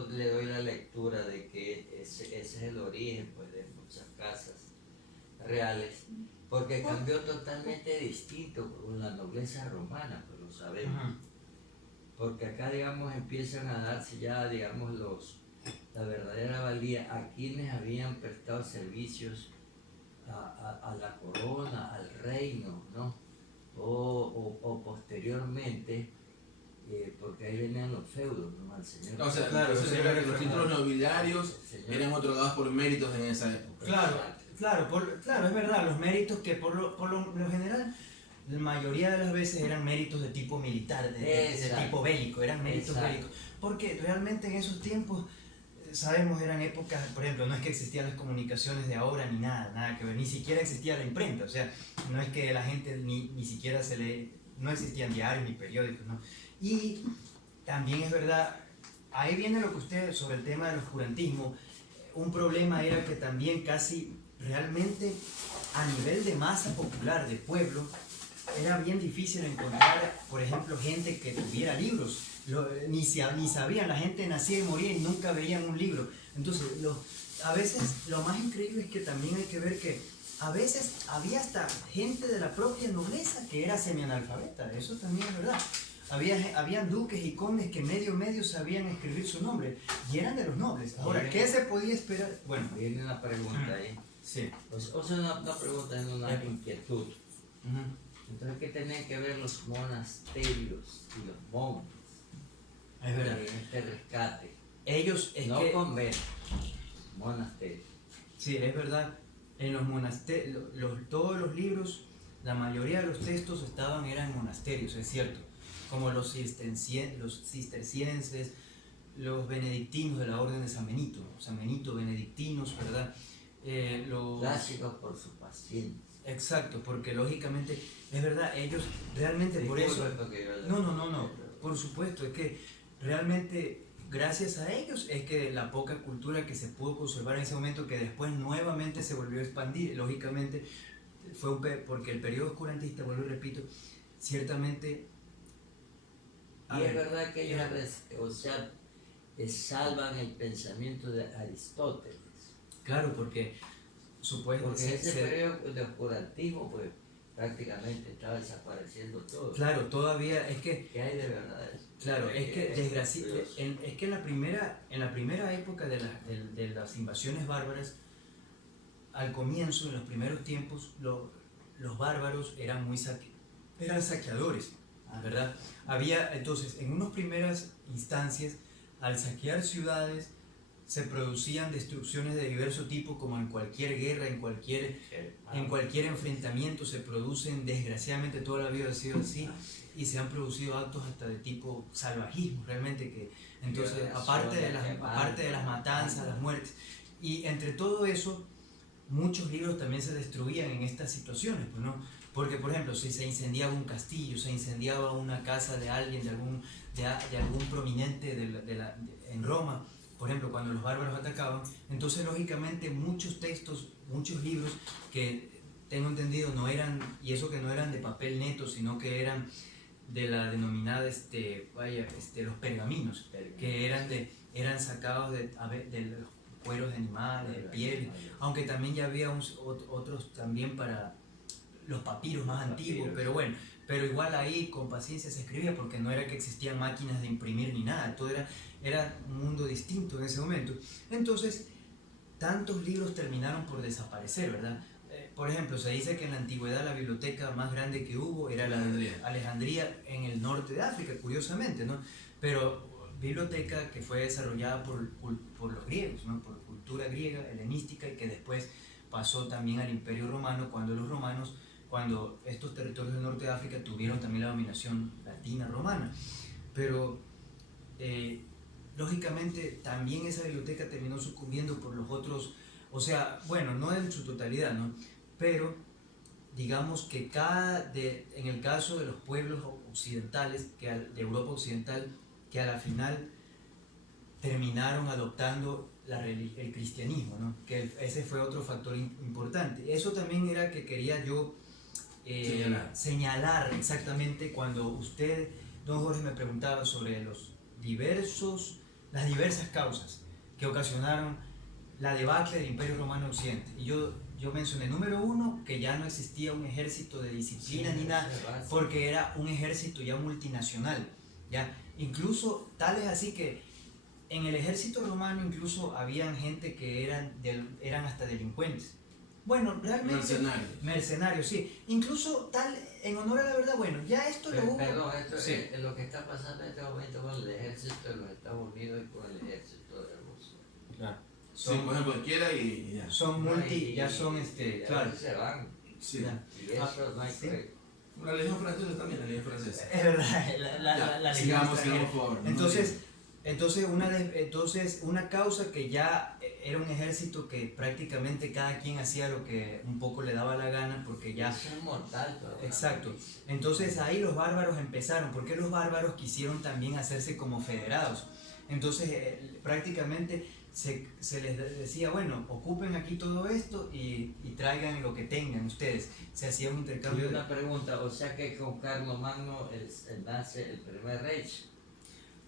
le doy la lectura de que ese es el origen pues, de muchas casas reales, porque cambió totalmente distinto con la nobleza romana, pues lo sabemos. Porque acá, digamos, empiezan a darse ya, digamos, la verdadera valía a quienes habían prestado servicios a la corona, al reino, ¿no? O posteriormente, porque ahí venían los feudos, ¿no? Al señor. O sea, Claro, entonces sí, era que sí, los sí. títulos nobiliarios Señor. eran otorgados por méritos en esa época. Claro, es verdad, los méritos que por lo general, la mayoría de las veces eran méritos de tipo militar, de tipo bélico, eran méritos bélicos. Porque realmente en esos tiempos, sabemos, eran épocas, por ejemplo, no es que existían las comunicaciones de ahora ni nada que ver, ni siquiera existía la imprenta, o sea, no es que la gente ni siquiera no existían diarios ni periódicos, ¿no? Y también es verdad, ahí viene lo que usted, sobre el tema del oscurantismo, un problema era que también casi realmente a nivel de masa popular, de pueblo, era bien difícil encontrar, por ejemplo, gente que tuviera libros. Ni sabían, la gente nacía y moría y nunca veían un libro. Entonces, a veces lo más increíble es que también hay que ver que a veces había hasta gente de la propia nobleza que era semianalfabeta, eso también es verdad. Habían duques y condes que medio sabían escribir su nombre y eran de los nobles. Ahora, ¿qué se podía esperar? Bueno, Viene una pregunta ahí. sí. O sea, una pregunta en una inquietud. Entonces, ¿qué tenían que ver los monasterios y los monjes Es verdad. en este rescate? Ellos, es No que, conventos, monasterios. sí, es verdad, en los monasterios, todos los libros, la mayoría de los textos eran monasterios, es cierto, como los cistercienses, los benedictinos de la orden de San Benito, benedictinos, ¿verdad? Los Clásicos por su paciencia. Exacto, porque lógicamente, es verdad, ellos realmente por eso... No, por supuesto, es que realmente gracias a ellos es que la poca cultura que se pudo conservar en ese momento, que después nuevamente se volvió a expandir, lógicamente fue porque el periodo oscurantista, vuelvo y repito, ciertamente... Y es verdad que ellos, salvan el pensamiento de Aristóteles. Claro, porque Porque ese periodo de oscurantismo, pues prácticamente estaba desapareciendo todo. Claro, todavía es que... ¿Qué hay de verdad eso? Claro, es que es que en la primera época de las invasiones bárbaras, al comienzo, en los primeros tiempos, los bárbaros eran eran saqueadores, ¿verdad? Entonces, en unas primeras instancias, al saquear ciudades, se producían destrucciones de diverso tipo, como en cualquier guerra, en cualquier enfrentamiento se producen, desgraciadamente toda la vida ha sido así, y se han producido actos hasta de tipo salvajismo, realmente, que entonces, aparte de las matanzas, las muertes, y entre todo eso, muchos libros también se destruían en estas situaciones, pues, ¿no? Porque, por ejemplo, si se incendiaba un castillo, se incendiaba una casa de alguien, de algún prominente en Roma, por ejemplo, cuando los bárbaros atacaban, entonces lógicamente muchos textos, muchos libros que tengo entendido no eran, y eso que no eran de papel neto, sino que eran de la denominada, los pergaminos, que eran sacados de los cueros de animales, de piel, aunque también ya había otros también para los papiros más antiguos, pero bueno, pero igual ahí con paciencia se escribía, porque no era que existían máquinas de imprimir ni nada, todo era un mundo distinto en ese momento. Entonces, tantos libros terminaron por desaparecer, ¿verdad? Por ejemplo, se dice que en la antigüedad la biblioteca más grande que hubo era la de Alejandría, en el norte de África, curiosamente, ¿no? Pero biblioteca que fue desarrollada por los griegos, ¿no? Por cultura griega, helenística, y que después pasó también al Imperio Romano, cuando estos territorios del norte de África tuvieron también la dominación latina romana. Pero lógicamente también esa biblioteca terminó sucumbiendo por los otros, o sea, bueno, no en su totalidad, ¿no? Pero digamos que en el caso de los pueblos occidentales, de Europa occidental, que a la final terminaron adoptando el cristianismo, ¿no? Que ese fue otro factor importante. Eso también era que quería yo señalar exactamente cuando usted, don Jorge, me preguntaba sobre las diversas causas que ocasionaron la debacle del Imperio Romano Occidente. Y yo mencioné, número uno, que ya no existía un ejército de disciplina ni nada, porque era un ejército ya multinacional, ¿ya? Incluso tal es así que en el ejército romano incluso habían gente que eran hasta delincuentes. Bueno, realmente... Mercenarios, sí. Incluso en honor a la verdad, bueno, ya esto lo hubo... Perdón, esto sí. Es lo que está pasando en este momento con el ejército de los Estados Unidos y con el ejército de Rusia. Claro. Cogen cualquiera y ya. Son claro. Se van. Sí. Y eso no hay que... La Legión Francesa también, la Legión Francesa. Es verdad, la sigamos, por favor. Entonces, una causa que ya era un ejército que prácticamente cada quien hacía lo que un poco le daba la gana, porque ya... Eso es mortal. Exacto. Entonces ahí los bárbaros empezaron, porque los bárbaros quisieron también hacerse como federados. Entonces prácticamente se les decía, bueno, ocupen aquí todo esto y traigan lo que tengan ustedes. Se hacía un intercambio. Y una pregunta, o sea que con Carlomagno nace el primer Reich.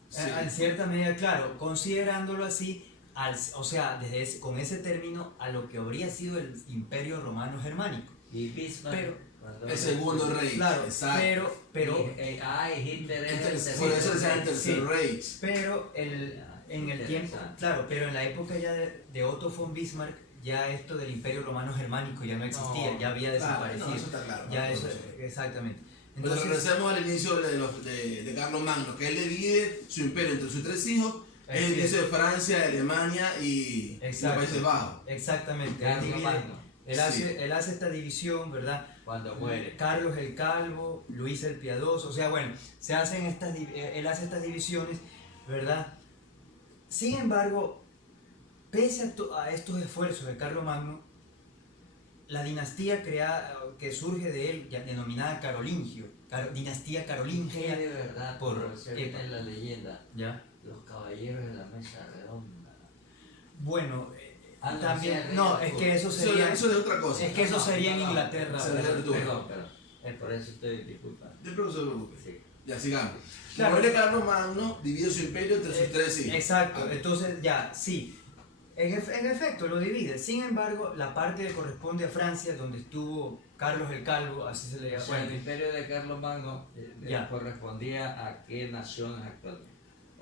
Sí. En cierta medida, claro, considerándolo así, con ese término, a lo que habría sido el Imperio Romano Germánico. Y Bismarck, el segundo Reich. Claro, exacto. pero Hitler es el por eso es el tercer Reich. Pero en el tiempo, claro, pero en la época ya de Otto von Bismarck, ya esto del Imperio Romano Germánico ya no existía, No, ya había Claro, desaparecido. no, eso está claro. Ya no, eso, no, no. exactamente. Pero Entonces, regresemos al inicio de Carlos Magno, que él divide su imperio entre sus tres hijos, es el inicio de Francia, de Alemania y los Exacto. Países Bajos. exactamente, él, Carlos divide- Magno, él hace esta división, ¿verdad? cuando muere. Carlos el Calvo, Luis el Piadoso, o sea, bueno, él hace estas divisiones, ¿verdad? Sin embargo, pese a estos esfuerzos de Carlos Magno, la dinastía que surge de él, ya denominada Carolingio, dinastía Que carolingia, de verdad, por- se viene la leyenda, ¿ya? los caballeros de la mesa redonda. Bueno, Ah, no, también, sí, no, sí, es que eso Eso, sería, eso es otra cosa. es que eso No, sería en no, Inglaterra, se ¿verdad? le- Perdón, por eso estoy disculpando. De pronto se preocupe. Sí. Ya, sigamos. Claro. Muere Carlos Magno, divide su imperio entre sus tres hijos. Exacto, A ver. entonces ya, sí, en efecto lo divide. Sin embargo, la parte que corresponde a Francia, donde estuvo Carlos el Calvo, así se le O llama. sea, el bueno, imperio de Carlos Magno Ya. correspondía a qué naciones actualmente.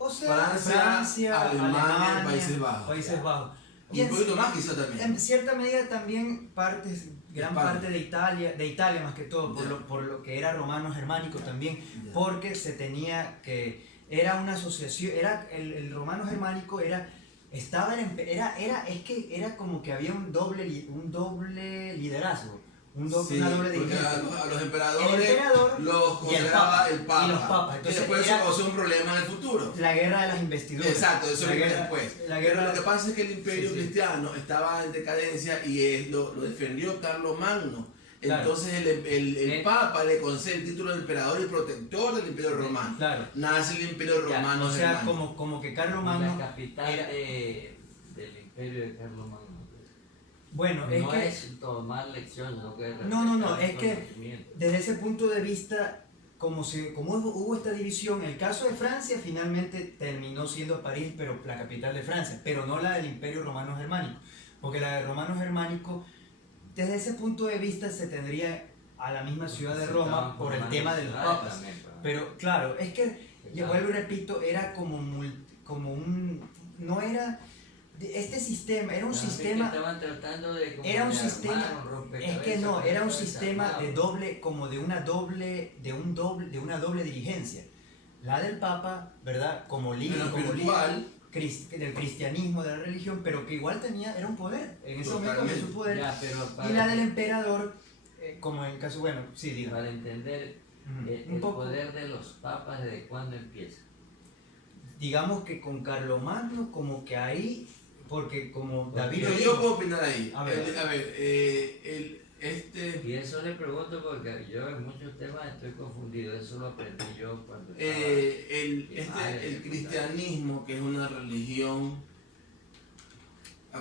o sea, Francia, Alemania, Países Bajos. Países Ya. Bajos. Y Y un poquito más quizá en también. cierta medida también gran España. parte de Italia más que todo, Ya. por lo que era romano germánico también, Ya. porque se tenía que, era una asociación, era el romano germánico estaba es que era como que había un doble liderazgo, Sí, una doble porque dirigencia. a los El emperadores emperador los y el consideraba papa, el Papa. y los papas. Que Entonces después eso era causó un problema en el futuro. la guerra de las investiduras. Exacto, eso La viene guerra- después. la Pero guerra- lo que pasa es que el imperio Sí, sí. cristiano estaba en decadencia y lo defendió Carlos Magno. Claro. Entonces el Eh. Papa le concede el título de emperador y protector del imperio romano. Claro. Nace el imperio Ya, romano. O sea, germánico. como que Carlos Y Magno la capital era- del imperio de Carlos Magno. bueno, No es que es tomar lecciones, no que No, respetar es que conocimiento. desde ese punto de vista, como hubo esta división, el caso de Francia finalmente terminó siendo París, pero la capital de Francia, pero no la del Imperio Romano Germánico, porque la del Romano Germánico, desde ese punto de vista se tendría a la misma ciudad de Se Roma estaban por el formando tema de los ciudades papas. también, pues. Pero claro, es que, yo vuelvo y repito, era no era, este sistema, era un También sistema. que estaban tratando de como Era un de sistema, armar un es rompecabezas que no, era un para sistema desarmar. de doble, como de una doble dirigencia. La del Papa, ¿verdad? Como En líder, lo como espiritual, del cristianismo, de la religión, pero que igual era un poder, en ese momento había Totalmente. su poder. Ya, pero Y la del emperador, como en el caso, bueno, sí, diga. para entender Un el poco. poder de los papas, ¿desde cuándo empieza? Digamos que con Carlomagno, como que ahí, porque como David pero lo yo dijo, puedo opinar ahí. A ver. Y eso le pregunto porque yo en muchos temas estoy confundido, eso lo aprendí yo cuando estaba... el cristianismo, que es una religión,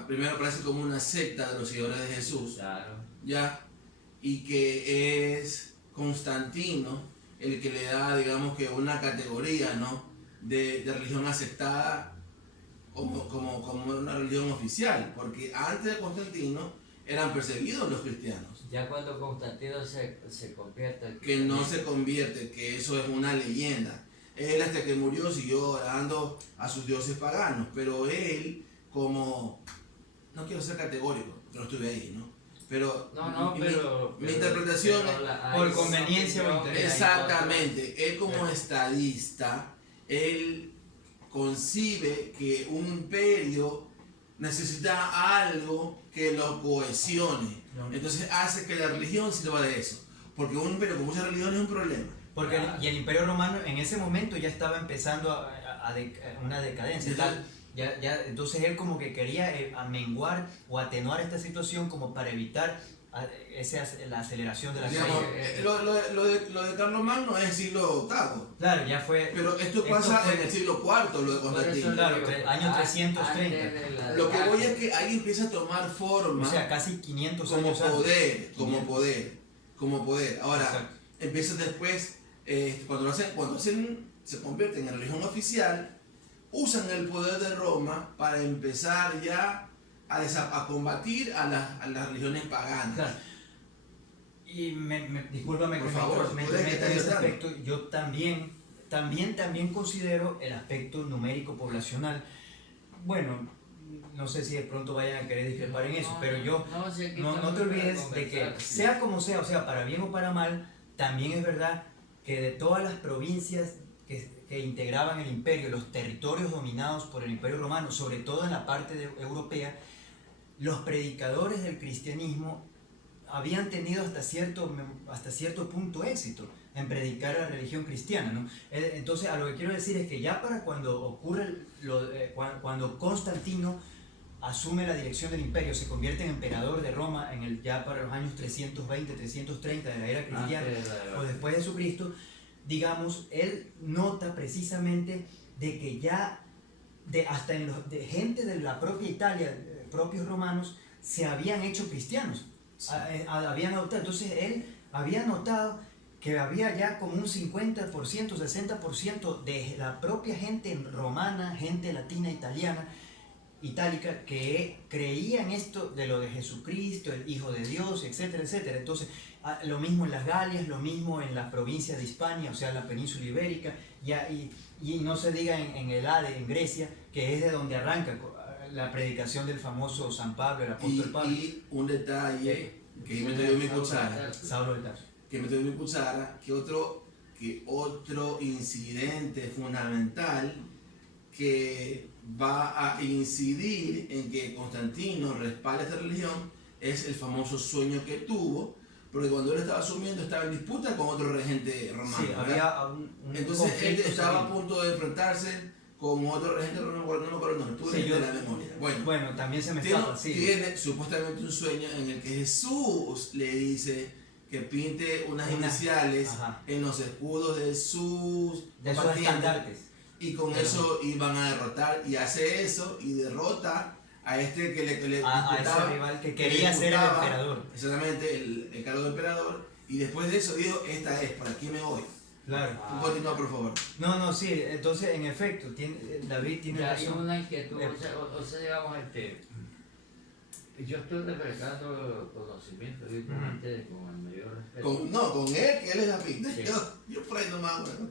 primero aparece como una secta de los seguidores de Jesús, Claro. ¿ya? Y que es Constantino el que le da, digamos que una categoría, ¿no? de religión aceptada como una religión oficial, porque antes de Constantino eran perseguidos los cristianos. Ya cuando Constantino se convierte al Que no cristianismo, se convierte, que eso es una leyenda. Él hasta que murió siguió orando a sus dioses paganos, pero él como, no quiero ser categórico, yo no estuve ahí, ¿no? Pero mi interpretación es, por conveniencia o interés. exactamente, él como estadista, él concibe que un imperio necesita algo que lo cohesione. No. Entonces hace que la religión sirva de eso. Porque un imperio con muchas religiones es un problema. Porque Claro. y el Imperio Romano en ese momento ya estaba empezando a una decadencia. Exacto. Entonces él como que quería amenguar o atenuar esta situación como para evitar la aceleración de la Digamos, caída. lo de Carlos Magno es siglo VIII. Claro, ya fue. Pero esto Esto pasa fue- en el siglo IV, lo de Por eso Constantino. Claro, digo, año antes 330. de la Lo que voy debacle, es que ahí empieza a tomar forma O sea, casi 500 como años antes. poder, como 500. poder, como poder. Ahora, Exacto. empieza después, cuando se convierten en religión oficial, usan el poder de Roma para empezar ya a combatir a las religiones paganas. Claro. Y discúlpame Por que favor, me tú eres que meta en estás ese ayudando. aspecto. Yo también considero el aspecto numérico poblacional. Bueno, no sé si de pronto vayan a querer discrepar en eso, pero yo, si aquí no estamos te olvides para de que conversar, sí. sea como sea, o sea, para bien o para mal, también es verdad que de todas las provincias que integraban el imperio, los territorios dominados por el Imperio Romano, sobre todo en la parte europea, los predicadores del cristianismo habían tenido hasta cierto punto éxito en predicar la religión cristiana, ¿no? Entonces, a lo que quiero decir es que ya para cuando ocurre, cuando Constantino asume la dirección del imperio, se convierte en emperador de Roma ya para los años 320, 330 de la era cristiana, o después de Jesucristo, digamos, él nota precisamente de que ya hasta de gente de la propia Italia, propios romanos, se habían hecho cristianos, sí. Habían adoptado. Entonces él había notado que había ya como un 50%, 60% de la propia gente romana, gente latina, itálica, que creía en esto de lo de Jesucristo, el Hijo de Dios, etcétera, etcétera. Entonces, lo mismo en las Galias, lo mismo en las provincias de Hispania, o sea, la península ibérica, y no se diga en el Hade, en Grecia, que es de donde arranca la predicación del famoso San Pablo, el apóstol Pablo. Y un detalle que me dio mi cuchara, Saulo de Tarso. Que otro incidente fundamental que va a incidir en que Constantino respalde esta religión es el famoso sueño que tuvo, porque cuando él estaba asumiendo estaba en disputa con otro regente romano. Sí, había entonces él estaba a punto de enfrentarse con otro regente romano, no me acuerdo el nombre, tú de la memoria. Bueno, también se me escapa, sí. Tiene supuestamente un sueño en el que Jesús le dice que pinte unas iniciales en los escudos de sus estandartes. Y con eso iban a derrotar, y hace eso y derrota a este que le a ese rival que quería ser el emperador. Exactamente, el cargo de emperador, y después de eso dijo, esta es, por aquí me voy. Claro. Continúa, por favor. No, sí, entonces en efecto, David tiene razón. Hay una inquietud, o sea, digamos, yo estoy refrescando conocimiento de ustedes con el mayor respeto. Con él, que él es la pinta. Sí. Yo por ahí nomás, bueno.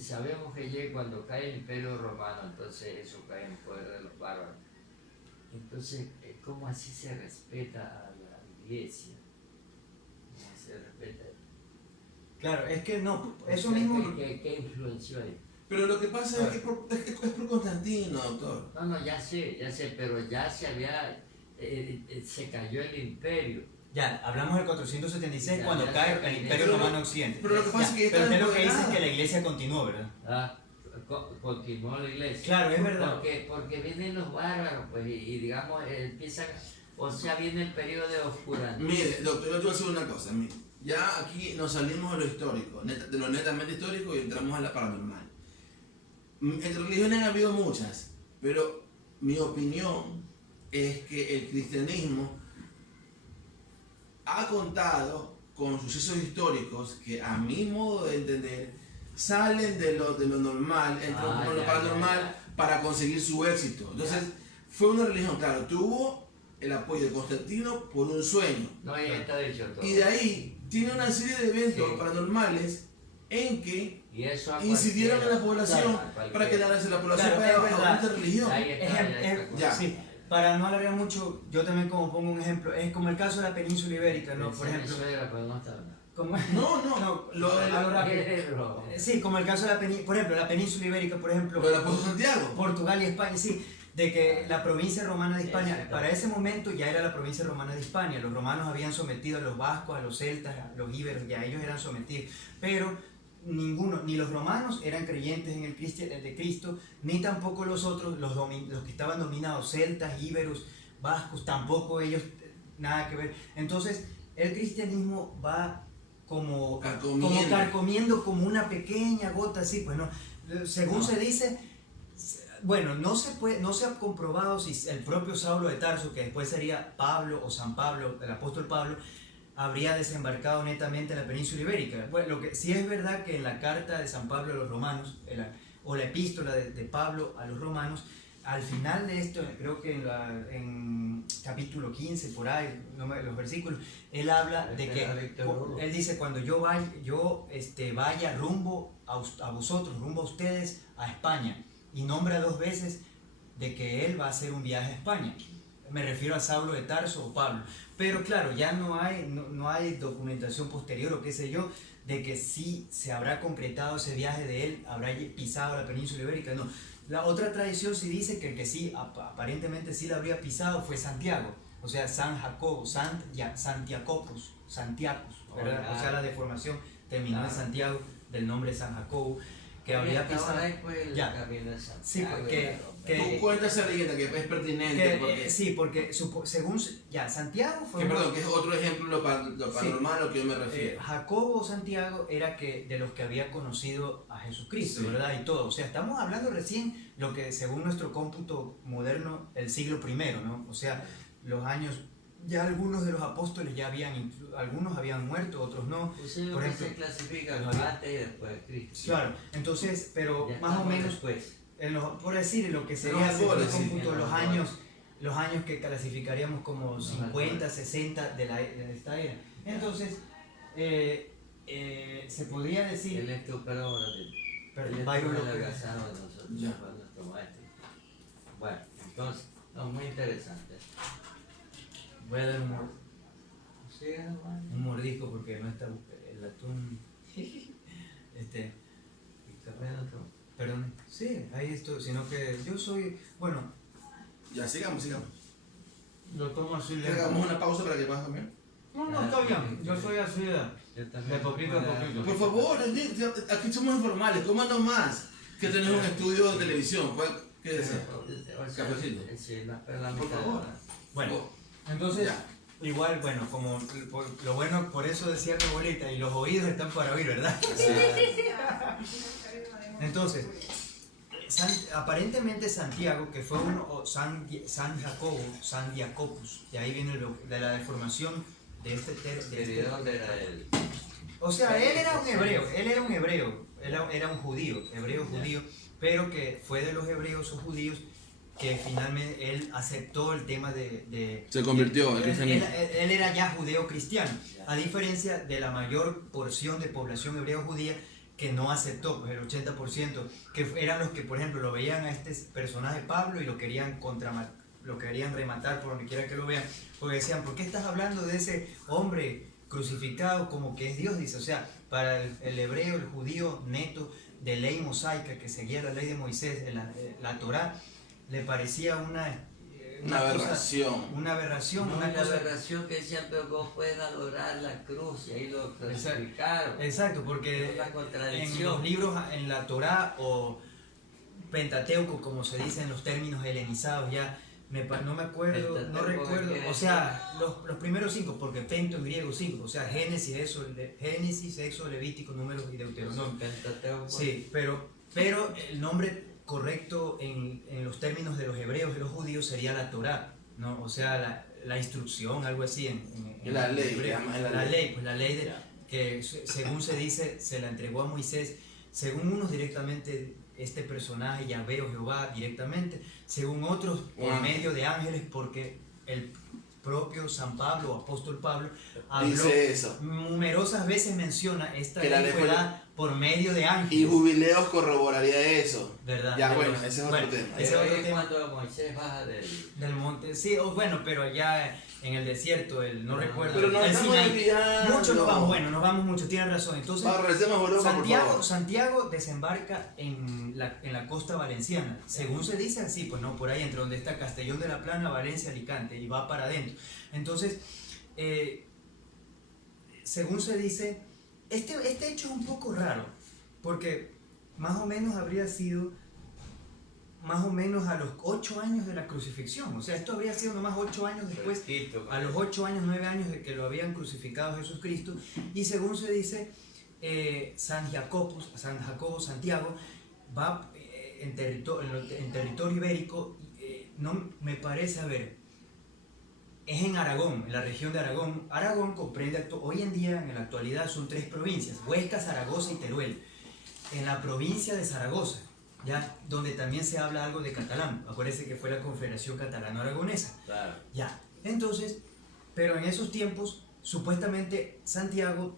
Sabemos que cuando cae el Imperio Romano, entonces eso cae en poder de los bárbaros. Entonces, ¿cómo así se respeta a la iglesia? ¿Cómo se respeta? Claro, es que no, eso mismo... ¿Qué influenció ahí? Pero lo que pasa es que es por Constantino, doctor. No, ya sé, pero ya se había, se cayó el imperio. Ya, hablamos del 476 cuando cae el Imperio Romano Occidente. Pero lo que pasa es que... Pero usted lo que dice es que la iglesia continuó, ¿verdad? Continuó la iglesia. Claro, es verdad. Porque vienen los bárbaros, pues, y digamos, empiezan, o sea, viene el periodo de oscurantismo. Mire, doctor, yo te voy a decir una cosa, mire. Ya aquí nos salimos de lo histórico, de lo netamente histórico, y entramos a la paranormal. En religiones ha habido muchas, pero mi opinión es que el cristianismo ha contado con sucesos históricos que, a mi modo de entender, salen de lo normal, entran con lo paranormal para conseguir su éxito. Entonces, fue una religión, claro, tuvo el apoyo de Constantino por un sueño. No, ahí está dicho todo. Y de ahí tiene una serie de eventos paranormales en que incidieron en la población para que la población vaya a esta religión. Sí. Para no alargar mucho, yo también como pongo un ejemplo, es como el caso de la península ibérica, ¿no? Por ejemplo. Sí, como el caso de la península ibérica, por ejemplo. Pero el apóstol Santiago. Portugal y España, sí. De que la provincia romana de España, para ese momento ya era la provincia romana de España. Los romanos habían sometido a los vascos, a los celtas, a los íberos, ya ellos eran sometidos. Pero ni los romanos eran creyentes en el de Cristo, ni tampoco los otros, los que estaban dominados, celtas, íberos, vascos, tampoco ellos, nada que ver. Entonces, el cristianismo va como carcomiendo como una pequeña gota así, pues no, según se dice, bueno, no se ha comprobado si el propio Saulo de Tarso, que después sería Pablo o San Pablo, el apóstol Pablo, habría desembarcado netamente en la península ibérica. Bueno, lo que sí es verdad que en la carta de San Pablo a los romanos, o la epístola de Pablo a los romanos, al final de esto, creo que en capítulo 15, por ahí, los versículos, él habla de que, él dice, cuando yo vaya rumbo a vosotros, rumbo a ustedes, a España, y nombra 2 veces de que él va a hacer un viaje a España. Me refiero a Saulo de Tarso o Pablo. Pero claro, ya no hay documentación posterior o qué sé yo, de que sí se habrá concretado ese viaje de él, habrá pisado la península ibérica. No. La otra tradición sí dice que el que sí, aparentemente sí la habría pisado fue Santiago. O sea, San Jacobo, Santiacopus, ¿verdad? O sea, la deformación terminó en Santiago del nombre San Jacobo, que habría pisado. Ya. Sí, porque tú cuentas esa leyenda que es pertinente. Porque, sí, porque según ya Santiago fue. Perdón, que es otro ejemplo lo paranormal a lo que yo me refiero. Jacobo o Santiago era que de los que había conocido a Jesucristo, sí, ¿verdad? Y todo. O sea, estamos hablando recién lo que según nuestro cómputo moderno, el siglo I, ¿no? O sea, los años. Ya algunos de los apóstoles algunos habían muerto, otros no. Por ejemplo, se clasifica antes y después de Cristo. Claro, entonces, pero ya más o menos, después. Por decir, en lo que sería el cómputo, los años que clasificaríamos como 50, 60 de esta era. Entonces, se podría decir. Él es tu perdón, Byron López. De nosotros, nuestro maestro. Bueno, entonces, muy interesante. Voy a dar un mordisco porque no está el atún. Perdón. Sí, ahí estoy, sino que yo soy. Bueno. Ya, sigamos. Lo tomo así. Hagamos una pausa para que puedas comer. No, está bien. Yo soy así de poquito a poquito. Por favor, aquí somos informales, cómanos más. Que tenés un estudio de televisión. ¿Qué deseas? Cafecito. Sí, por favor. Bueno. Entonces, igual, bueno, como lo bueno, por eso decía mi abuelita, y los oídos están para oír, ¿verdad? Entonces, aparentemente Santiago, que fue San Jacobo, San Diacopus, de ahí viene de la deformación de este. ¿De dónde era él? O sea, él era un hebreo, era un judío, judío, pero que fue de los hebreos o judíos que finalmente él aceptó el tema se convirtió él era ya judeo cristiano, a diferencia de la mayor porción de población hebreo judía que no aceptó, pues el 80%, que eran los que, por ejemplo, lo veían a este personaje Pablo y lo querían rematar por donde quiera que lo vean, porque decían, ¿por qué estás hablando de ese hombre crucificado como que es Dios? Dice, o sea, para el hebreo, el judío neto de ley mosaica que seguía la ley de Moisés, la Torá, le parecía una aberración. Una aberración. Una aberración que decían, pero vos puedes adorar la cruz, y ahí lo clasificaron. Exacto, porque en los libros, en la Torá o Pentateuco, como se dice en los términos helenizados, ya no me acuerdo, no recuerdo, o sea, los primeros 5, porque Pento en griego 5, o sea, Génesis, Éxodo, Levítico, Números y Deuteronomio. Sí, pero el nombre correcto en los términos de los hebreos y los judíos sería la Torá, ¿no? O sea, la instrucción, algo así en la ley, la ley que según se dice se la entregó a Moisés, según unos directamente este personaje Yahvé o Jehová directamente, según otros por medio de ángeles, porque el propio San Pablo o apóstol Pablo habló, numerosas veces menciona esta ley fue dada por medio de ángeles. Y Jubileos corroboraría eso. ¿Verdad? Ya, bueno, ese es otro tema. Ese es otro tema. Cuando Moisés baja del monte, sí, bueno, pero allá en el desierto, no recuerdo. Pero no estamos mucho nos vamos mucho, tiene razón. Entonces, Santiago desembarca en la costa valenciana. Según se dice así, pues no, por ahí entre donde está Castellón de la Plana, Valencia, Alicante, y va para adentro. Entonces, según se dice, este hecho es un poco raro, porque más o menos habría sido más o menos a los 8 años de la crucifixión. O sea, esto habría sido nomás 8 años después, a los 8 años, 9 años de que lo habían crucificado a Jesucristo. Y según se dice, San Jacobo, Santiago, va en territorio ibérico, no me parece, es en Aragón, en la región de Aragón. Aragón comprende, hoy en día, en la actualidad, son 3 provincias, Huesca, Zaragoza y Teruel. En la provincia de Zaragoza, ya, donde también se habla algo de catalán, acuérdense que fue la Confederación Catalano-Aragonesa. Claro. Ya, entonces, pero en esos tiempos, supuestamente Santiago,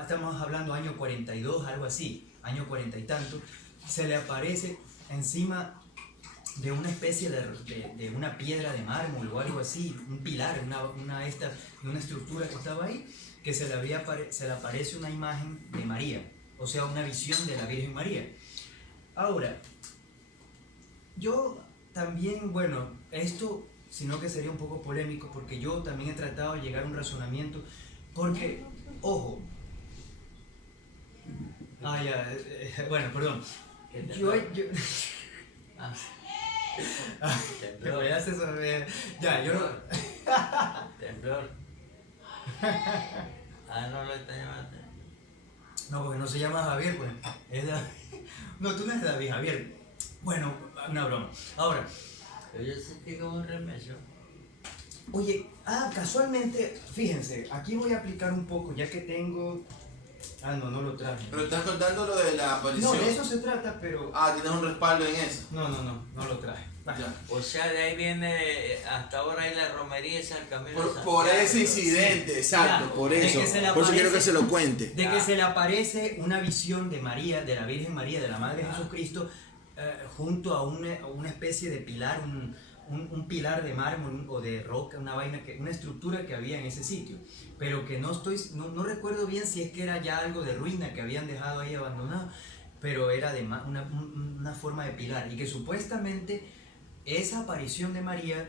estamos hablando año 42, algo así, año 40 y tanto, se le aparece encima de una especie de una piedra de mármol o algo así, un pilar, una estructura que estaba ahí, que se le aparece una imagen de María, o sea, una visión de la Virgen María. Ahora, yo también, bueno, esto, sino que sería un poco polémico, porque yo también he tratado de llegar a un razonamiento, porque, ojo, bueno, perdón, yo te voy a hacer eso, ya, yo no... Temblor. No lo está llamando. No, porque no se llama Javier, pues. No, tú no eres David, Javier. Bueno, una broma. Ahora. Pero yo sentí como un remedio. Oye, casualmente, fíjense, aquí voy a aplicar un poco, ya que tengo... no lo traje. Pero estás contando lo de la aparición. No, de eso se trata, pero... Tienes un respaldo en eso. No lo traje. Ya. O sea, de ahí viene, hasta ahora hay la romería, es el camino de Santiago. Por ese incidente, exacto, Ya, por de eso. que se le Por eso quiero que aparece- se lo cuente. De que se le aparece una visión de María, de la Virgen María, de la Madre de Jesucristo, junto a una especie de pilar, un pilar de mármol o de roca, una estructura que había en ese sitio, pero que no recuerdo bien si es que era ya algo de ruina que habían dejado ahí abandonado, pero era de una forma de pilar, y que supuestamente esa aparición de María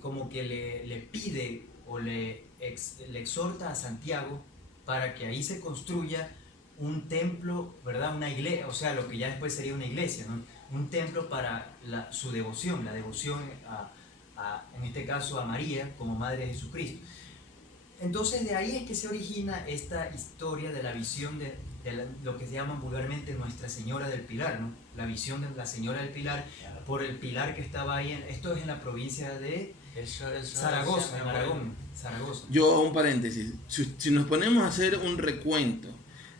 como que le pide o le exhorta a Santiago para que ahí se construya un templo, ¿verdad? Una iglesia, o sea, lo que ya después sería una iglesia, ¿no? Un templo para su devoción, la devoción en este caso a María como Madre de Jesucristo. Entonces de ahí es que se origina esta historia de la visión de lo que se llama vulgarmente Nuestra Señora del Pilar, ¿no? La visión de la Señora del Pilar por el pilar que estaba ahí, esto es en la provincia de Zaragoza, en Aragón, Zaragoza. Yo, un paréntesis, si nos ponemos a hacer un recuento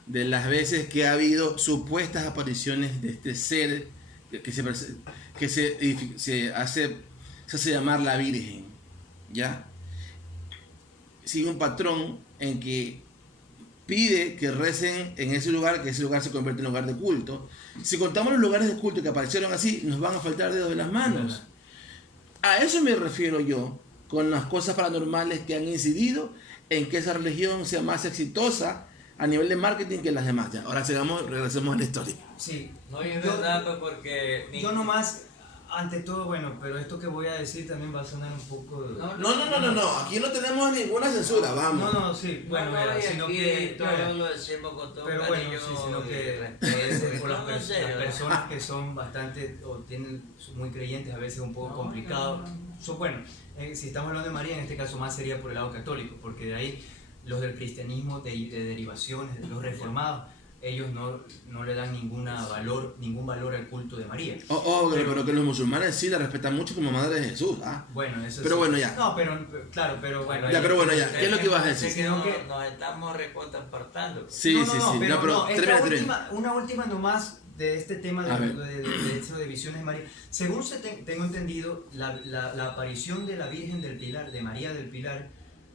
de las veces que ha habido supuestas apariciones de este ser que se hace llamar la Virgen, ¿ya? Sigue un patrón en que pide que recen en ese lugar, que ese lugar se convierte en lugar de culto. Si contamos los lugares de culto que aparecieron así, nos van a faltar dedos de las manos. A eso me refiero yo, con las cosas paranormales que han incidido en que esa religión sea más exitosa a nivel de marketing que las demás. Ya, ahora regresemos a la historia. Sí. No, y es verdad, pues, porque... Yo nomás, ante todo, bueno, pero esto que voy a decir también va a sonar un poco... No, aquí no tenemos ninguna censura, vamos. No, sí, bueno, mira, sino aquí que... todos lo decimos con todo Pero cariño, bueno, sí, sino que por las personas que son bastante, o son muy creyentes, a veces un poco complicado. Bueno, si estamos hablando de María, en este caso más sería por el lado católico, porque de ahí los del cristianismo de derivaciones, los reformados, ellos no le dan ningún valor al culto de María. Pero que los musulmanes sí la respetan mucho como Madre de Jesús. Bueno, eso pero sí. bueno, ya. No, claro, pero bueno. Ya, pero bueno, ya. ¿Qué es lo que ibas a decir? Nos estamos recontrapartando. Sí. Termina. Una última nomás de este tema de visiones de María. Según tengo entendido, la aparición de la Virgen del Pilar, de María del Pilar,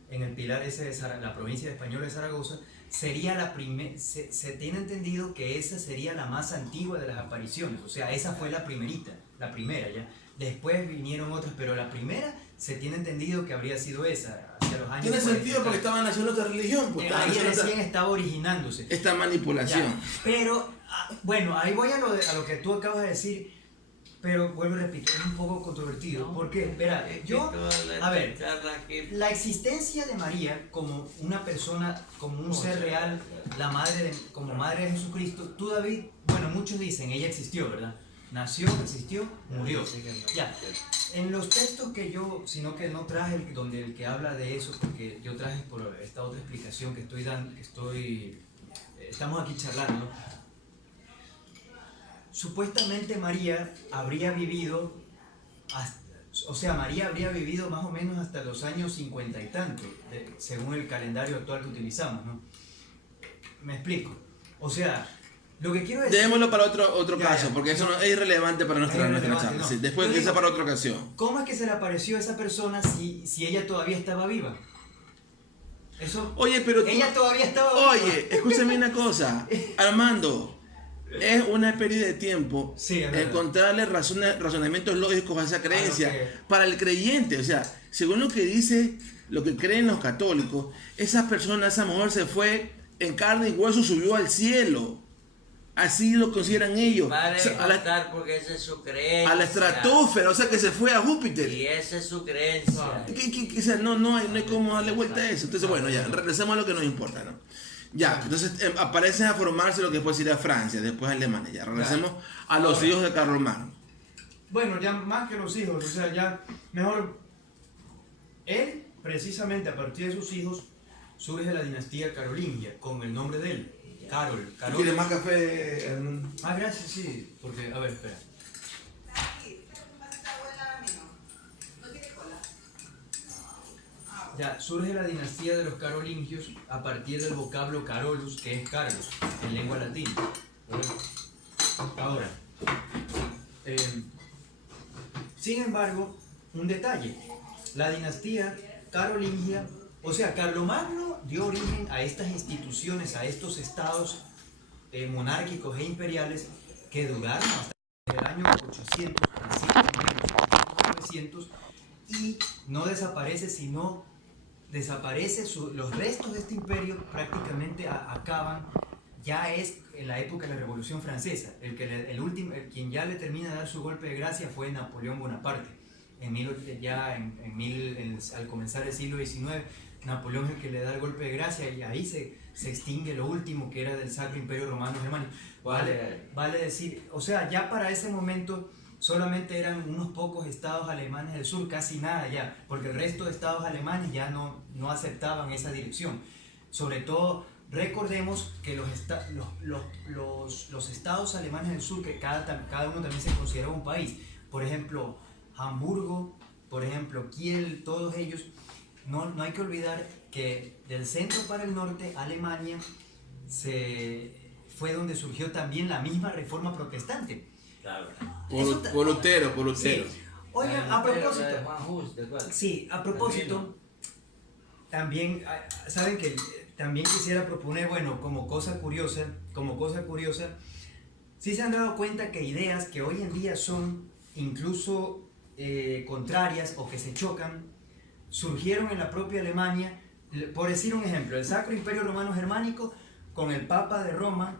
en el Pilar ese de la provincia española de Zaragoza, sería la primera, se tiene entendido que esa sería la más antigua de las apariciones, o sea, esa fue la primera ya. Después vinieron otras, pero la primera se tiene entendido que habría sido esa, hacia los años. Tiene sentido porque estaban haciendo otra religión. Pues, ahí recién estaba originándose. Esta manipulación. Ya, pero, bueno, ahí voy a lo que tú acabas de decir. Pero vuelvo y repito, es un poco controvertido. ¿Por qué? Espera, la existencia de María como una persona, como un ser real, como madre de Jesucristo, tú, David, bueno, muchos dicen, ella existió, ¿verdad? Nació, existió, murió. Ya, en los textos que yo, sino que no traje donde el que habla de eso, porque yo traje por esta otra explicación que estoy dando, estamos aquí charlando, ¿no? Supuestamente María habría vivido, María habría vivido más o menos hasta los años 50 y tanto, según el calendario actual que utilizamos, ¿no? Me explico. O sea, lo que quiero decir... Dejémoslo para otro caso, porque eso no es irrelevante para nuestra charla. No. Sí, después de esa para otra ocasión. ¿Cómo es que se le apareció a esa persona si ella todavía estaba viva? Eso... Oye, pero ella todavía estaba viva. Oye, escúchame una cosa, Armando. es una pérdida de tiempo Sí, es verdad. encontrarle razonamientos lógicos a esa creencia que- para el creyente. O sea, según lo que dice, lo que creen los católicos, esa persona, esa mujer se fue en carne y hueso, subió al cielo. Así lo consideran ellos. Para O sea, de contar porque esa es su creencia. a la estratosfera, o sea que se fue a Júpiter. Y esa es su creencia. O sea, no hay cómo darle vuelta a eso. Entonces, bueno, ya, regresemos a lo que nos importa, ¿no? Ya, entonces aparecen a formarse lo que después sería Francia, después Alemania. Ya, regresemos a los Ahora. hijos de Carlomagno. Bueno, ya más que los hijos, o sea, ya mejor. Él, precisamente a partir de sus hijos, surge la dinastía carolingia, con el nombre de él, Carol. ¿Tú quieres más café? Ah, gracias, sí, porque, a ver, espera. Ya, surge la dinastía de los carolingios a partir del vocablo Carolus, que es Carlos, en lengua latina. Ahora, sin embargo, un detalle. La dinastía carolingia, o sea, Carlomagno dio origen a estas instituciones, a estos estados monárquicos e imperiales que duraron hasta el año 800, al siglo I, 900, y no desaparece, sino desaparece los restos de este imperio prácticamente acaban. Ya es en la época de la Revolución Francesa. Quien ya le termina de dar su golpe de gracia fue Napoleón Bonaparte. Al comenzar el siglo XIX, Napoleón es el que le da el golpe de gracia y ahí se extingue lo último que era del Sacro Imperio Romano Germánico. Vale decir, o sea, ya para ese momento solamente eran unos pocos estados alemanes del sur, casi nada ya, porque el resto de estados alemanes ya no aceptaban esa dirección. Sobre todo, recordemos que los estados alemanes del sur, que cada uno también se consideraba un país, por ejemplo, Hamburgo, por ejemplo, Kiel, todos ellos, no hay que olvidar que del centro para el norte, Alemania, fue donde surgió también la misma reforma protestante. Claro. Por Lutero. Sí. Oigan, a propósito. De Juan Hus, ¿de cuál? Sí, a propósito, también, saben que también quisiera proponer, bueno, como cosa curiosa, sí se han dado cuenta que ideas que hoy en día son incluso contrarias o que se chocan, surgieron en la propia Alemania. Por decir un ejemplo, el Sacro Imperio Romano Germánico con el Papa de Roma,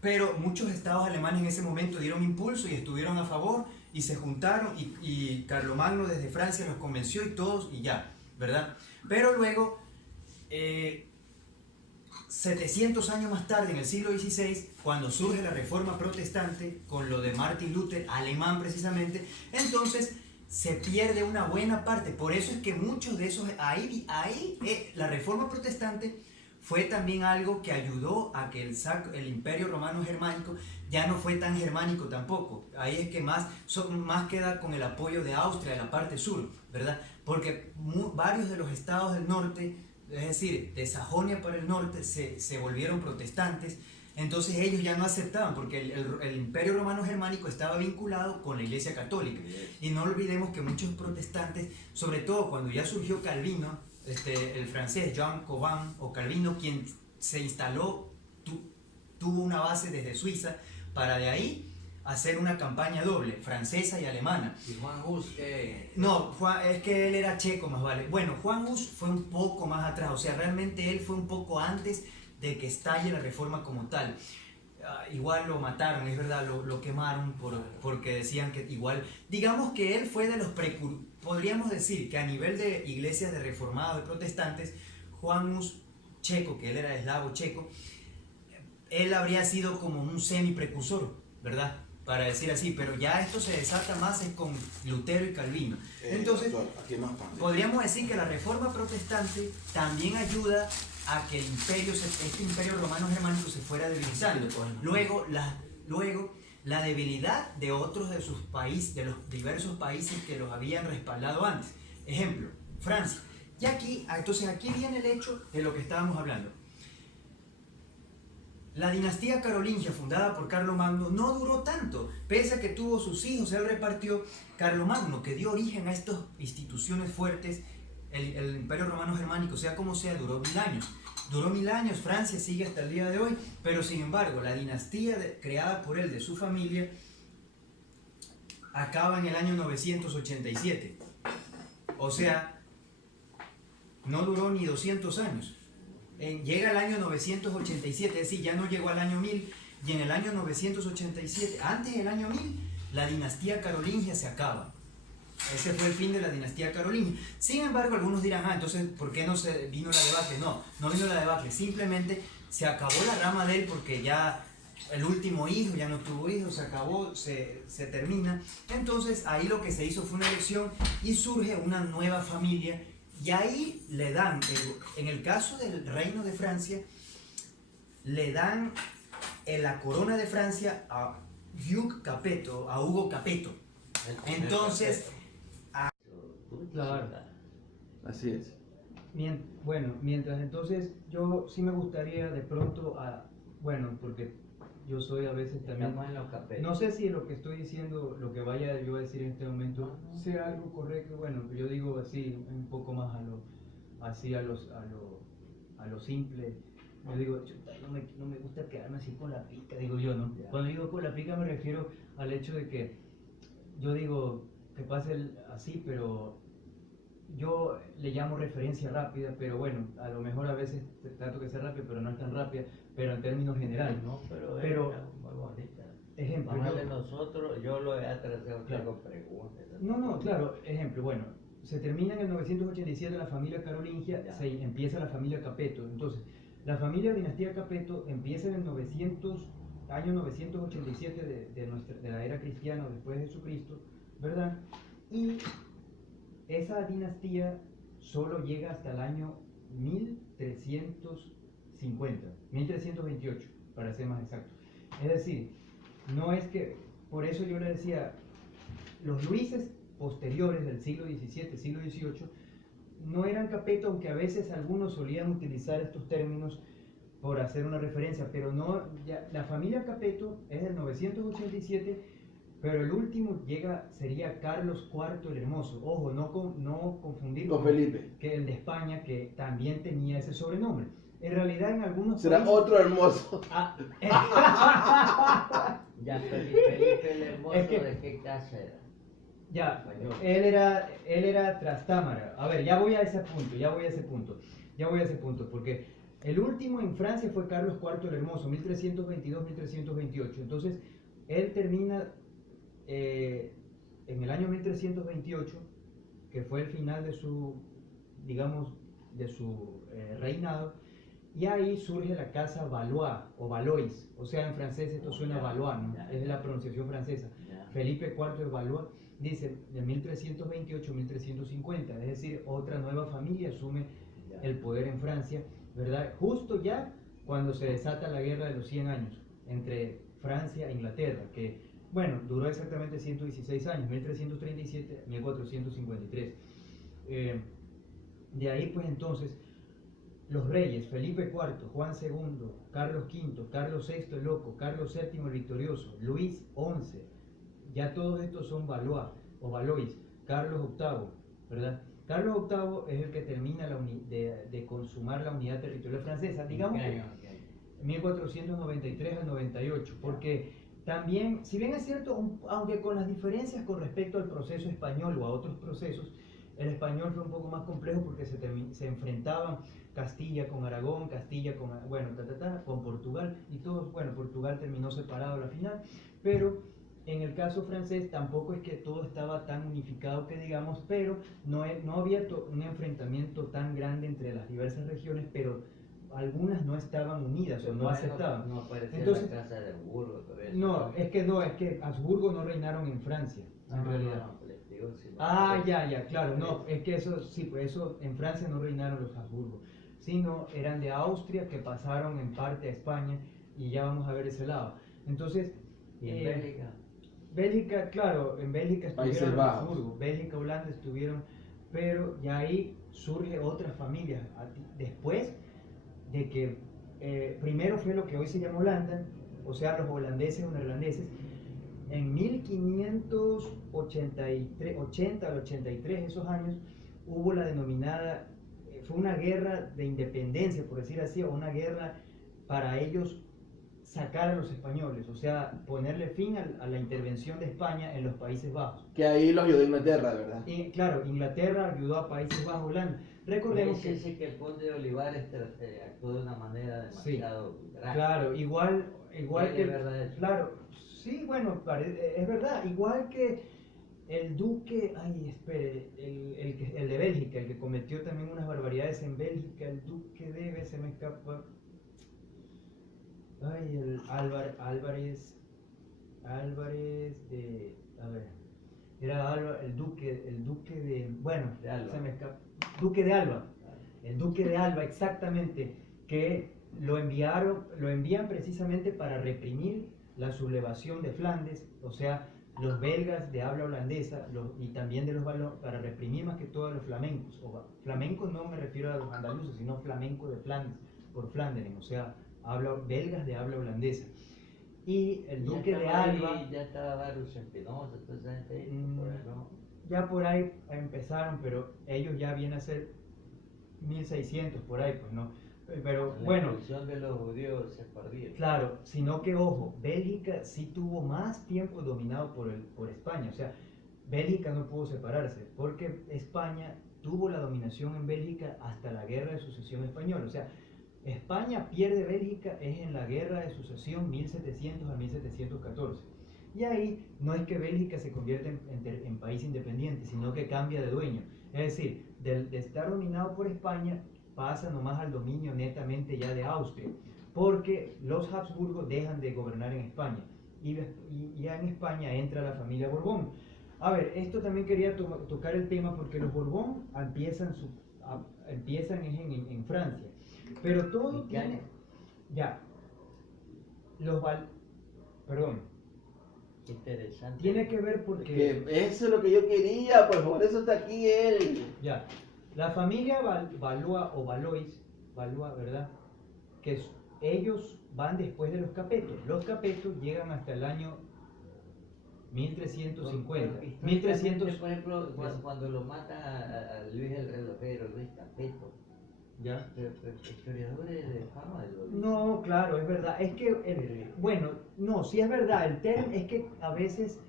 pero muchos estados alemanes en ese momento dieron impulso y estuvieron a favor y se juntaron y Carlomagno desde Francia los convenció y todos y ya, ¿verdad? Pero luego, 700 años más tarde, en el siglo XVI, cuando surge la Reforma Protestante, con lo de Martin Luther, alemán precisamente, entonces se pierde una buena parte. Por eso es que muchos de esos, la Reforma Protestante fue también algo que ayudó a que el Imperio Romano Germánico ya no fue tan germánico tampoco. Ahí es que más queda con el apoyo de Austria, de la parte sur, ¿verdad? Porque varios de los estados del norte, es decir, de Sajonia para el norte, se volvieron protestantes. Entonces ellos ya no aceptaban, porque el Imperio Romano Germánico estaba vinculado con la Iglesia Católica. Y no olvidemos que muchos protestantes, sobre todo cuando ya surgió Calvino, el francés Jean Calvin o Calvino, quien se instaló, tuvo una base desde Suiza para de ahí hacer una campaña doble, francesa y alemana. ¿Y Juan Hus qué? No, es que él era checo más vale. Bueno, Juan Hus fue un poco más atrás, o sea, realmente él fue un poco antes de que estalle la reforma como tal. Igual lo mataron, es verdad, lo quemaron porque decían que igual, digamos que él fue de los podríamos decir que a nivel de iglesias de reformados, de protestantes, Juan Hus checo, que él era eslavo checo, él habría sido como un semi-precursor, ¿verdad? Para decir así, pero ya esto se desata más con Lutero y Calvino. Entonces, podríamos decir que la reforma protestante también ayuda a que este imperio romano germánico se fuera debilitando. Luego la debilidad de otros de sus países, de los diversos países que los habían respaldado antes. Ejemplo, Francia. Y entonces aquí viene el hecho de lo que estábamos hablando. La dinastía carolingia fundada por Carlomagno no duró tanto, pese a que tuvo sus hijos, él repartió. Carlomagno, que dio origen a estas instituciones fuertes, el Imperio Romano Germánico, sea como sea, duró 1000 años. Duró 1000 años, Francia sigue hasta el día de hoy, pero sin embargo, la dinastía creada por él, de su familia, acaba en el año 987. O sea, no duró ni 200 años. Llega el año 987, es decir, ya no llegó al año 1000, y en el año 987, antes del año 1000, la dinastía carolingia se acaba. Ese fue el fin de la dinastía carolingia. Sin embargo, algunos dirán, entonces, ¿por qué no se vino la debacle? No, no vino la debacle, simplemente se acabó la rama de él porque ya el último hijo ya no tuvo hijos, se acabó, se termina. Entonces, ahí lo que se hizo fue una elección y surge una nueva familia, y ahí le dan, en el caso del reino de Francia, le dan la corona de Francia a Hugh Capetto, a Hugo Capetto. Entonces, claro. Así es. Bueno, mientras entonces yo sí me gustaría de pronto, bueno, porque yo soy a veces también, no sé si lo que estoy diciendo, lo que vaya yo a decir en este momento, sea algo correcto. Bueno, yo digo así, un poco más a lo simple. Yo digo, no me gusta quedarme así con la pica, digo yo, ¿no? Cuando digo con la pica me refiero al hecho de que yo digo que pase así, pero yo le llamo referencia rápida, pero bueno, a lo mejor a veces trato que sea rápida, pero no es tan rápida, pero en términos generales. No, pero muy bonita. Ejemplo. Nosotros, yo lo he atrasado, claro, preguntas. No, claro, ejemplo, bueno, se termina en el 987 la familia carolingia, se empieza la familia Capetto. Entonces, la familia dinastía Capetto empieza en el año 987 de la era cristiana, después de Jesucristo, ¿verdad? Y esa dinastía solo llega hasta el año 1328, para ser más exacto. Es decir, no es que, por eso yo le decía, los Luises posteriores del siglo XVII, siglo XVIII, no eran Capetto, aunque a veces algunos solían utilizar estos términos por hacer una referencia, pero no, la familia Capetto es del 987, pero el último sería Carlos IV el Hermoso. Ojo, no confundir con Felipe, que el de España, que también tenía ese sobrenombre. En realidad en algunos será países, otro hermoso. Ya, Felipe el Hermoso, es que, ¿de qué casa era? Ya, él era Trastámara. A ver, ya voy a ese punto, porque el último en Francia fue Carlos IV el Hermoso, 1322-1328. Entonces, él termina en el año 1328, que fue el final de su, digamos, reinado, y ahí surge la casa Valois o Valois, o sea, en francés esto suena Valois, ¿no? Es la pronunciación francesa. Felipe IV de Valois dice de 1328 a 1350, es decir, otra nueva familia asume el poder en Francia, ¿verdad? Justo ya cuando se desata la guerra de los 100 años entre Francia e Inglaterra, que, bueno, duró exactamente 116 años, 1337 a 1453. De ahí, pues entonces, los reyes, Felipe IV, Juan II, Carlos V, Carlos VI el Loco, Carlos VII el Victorioso, Luis XI, ya todos estos son Valois o Valois. Carlos VIII, ¿verdad? Carlos VIII es el que termina de consumar la unidad territorial francesa, digamos que 1493 al 98, porque también, si bien es cierto, aunque con las diferencias con respecto al proceso español o a otros procesos, el español fue un poco más complejo porque se enfrentaban Castilla con Aragón, Castilla con, bueno, con Portugal, y todos, bueno, Portugal terminó separado a la final, pero en el caso francés tampoco es que todo estaba tan unificado que digamos, pero no había un enfrentamiento tan grande entre las diversas regiones, pero algunas no estaban unidas o no aceptaban. No aparecía entonces, la casa de Habsburgo. Es que Habsburgo no reinaron en Francia, en realidad. Claro, no, es que eso, sí, pues eso, en Francia no reinaron los Habsburgo, sino eran de Austria que pasaron en parte a España, y ya vamos a ver ese lado. Entonces, ¿y en Bélgica? Bélgica, claro, en Bélgica estuvieron los Habsburgo, Bélgica, Holanda estuvieron, pero ya ahí surge otra familia, después de que primero fue lo que hoy se llama Holanda, o sea, los holandeses o neerlandeses. En 1580 al 83, esos años, hubo la denominada, fue una guerra de independencia, por decir así, o una guerra para ellos sacar a los españoles, o sea, ponerle fin a la intervención de España en los Países Bajos. Que ahí los ayudó Inglaterra, ¿verdad? Y claro, Inglaterra ayudó a Países Bajos, Holanda. Recordemos que... Dice que el conde de Olivares actuó de una manera demasiado grande. Claro, igual que... Verdad eso. Claro, sí, bueno, es verdad, igual que el duque, ay, espere, el de Bélgica, el que cometió también unas barbaridades en Bélgica, el duque de, se me escapa, ay, el Álvarez de, a ver, era el duque de, bueno, De Alba. se me escapa, duque de Alba, el duque de Alba, exactamente, que lo envían precisamente para reprimir la sublevación de Flandes, o sea, los belgas de habla holandesa y también de los para reprimir más que todo a los flamencos. Flamencos no me refiero a los andaluces, sino flamenco de Flandes, por Flanderen, o sea, belgas de habla holandesa. Y el duque de Alba... Ya estaba Varus Espinosa, toda esa gente ahí, por ahí, ¿no? Ya por ahí empezaron, pero ellos ya vienen a ser 1600 por ahí, pues no. Pero La bueno, expulsión de los judíos sefardíes. claro, sino que ojo, Bélgica sí tuvo más tiempo dominado por España, o sea, Bélgica no pudo separarse, porque España tuvo la dominación en Bélgica hasta la Guerra de Sucesión Española, o sea, España pierde Bélgica es en la Guerra de Sucesión 1700 a 1714, y ahí no es que Bélgica se convierta en país independiente, sino que cambia de dueño, es decir, de estar dominado por España, pasa nomás al dominio netamente ya de Austria, porque los Habsburgo dejan de gobernar en España y ya en España entra la familia Borbón. A ver, esto también quería tocar el tema porque los Borbón empiezan en Francia, pero todo tiene... Ya, perdón, Interesante. tiene que ver porque... Que eso es lo que yo quería, por eso está aquí él. Ya, la familia Valois o Valois, ¿verdad? Que ellos van después de los Capetos. Los Capetos llegan hasta el año 1350. 1300. Por ejemplo, cuando lo matan a Luis el relojero, Luis Capeto, ¿Ya? historiadores de fama de los... No, claro, es verdad. Es que, bueno, no, sí es verdad. Es que a veces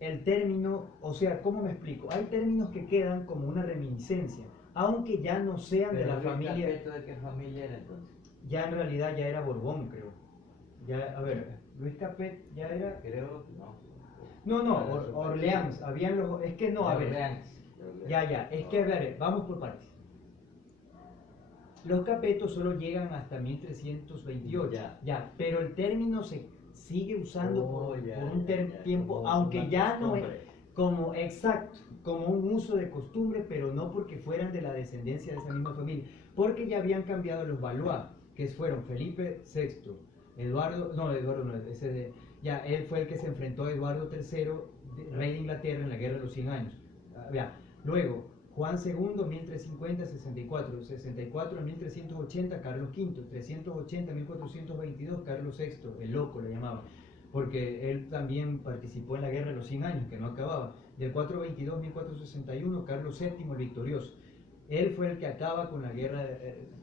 el término, o sea, ¿cómo me explico? Hay términos que quedan como una reminiscencia, aunque ya no sean de la Luis familia. Capeto, ¿de qué familia era entonces? Ya en realidad ya era Borbón, creo. Ya, a ver, Luis Capet ya era... Creo, no. No, Orleans, habían los... Es que no, a ver, Orleans. ya, es que a ver, vamos por partes. Los Capetos solo llegan hasta 1328, ya, pero el término se sigue usando por un tiempo, como aunque ya no es costumbre. exacto, como un uso de costumbre, pero no porque fueran de la descendencia de esa misma familia, porque ya habían cambiado los Valois, que fueron Felipe VI, Eduardo no, ya, él fue el que se enfrentó a Eduardo III, rey de Inglaterra, en la Guerra de los 100 años. Luego, Juan II, 1350-64, 64 a 1380, Carlos V, 380 a 1422, Carlos VI, el loco le llamaban, porque él también participó en la Guerra de los 100 años, que no acababa. Del 422 a 1461, Carlos VII, el victorioso. Él fue el que acaba con la guerra,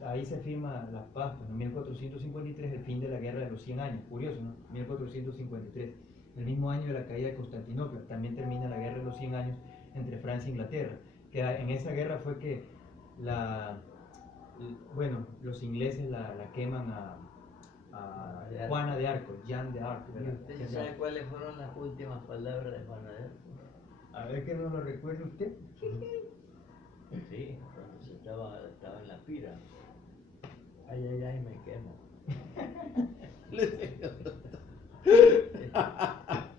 ahí se firma la paz, en 1453, el fin de la Guerra de los 100 años, curioso, ¿no? 1453, el mismo año de la caída de Constantinopla, también termina la Guerra de los 100 años entre Francia e Inglaterra, que en esa guerra fue que los ingleses la queman a Juana de Arco, Jeanne d'Arc, ¿verdad? ¿Usted sabe cuáles fueron las últimas palabras de Juana de Arco? A ver que no lo recuerde usted. Sí, cuando estaba en la pira. Ay, me quemo.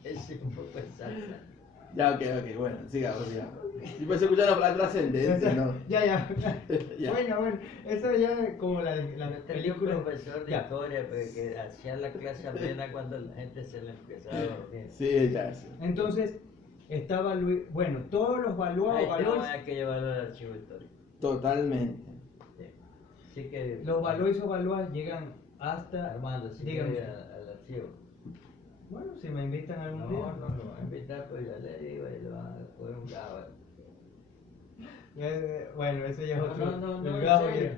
Ese es un poco exacta. Ya, ok, bueno, sigamos. Yo pensé escuchar la palabra trascendencia, ¿no? Ya. Ya. Bueno, eso ya es como la Tenía un película. profesor de historia pues, que hacía la clase amena cuando la gente se le empezaba a dormir. Sí, ya, sí. Entonces, estaba Luis, bueno, todos los Valois, Hay que llevarlo al archivo histórico. Totalmente. Sí. Así que, los Valois o Valois llegan hasta, Armando, si dígame. quiere al archivo. Bueno, si me invitan algún No día. lo va a invitar, pues ya le digo, y le van a poner un cabo. Bueno, ese ya es otro. No, el en gajo serio.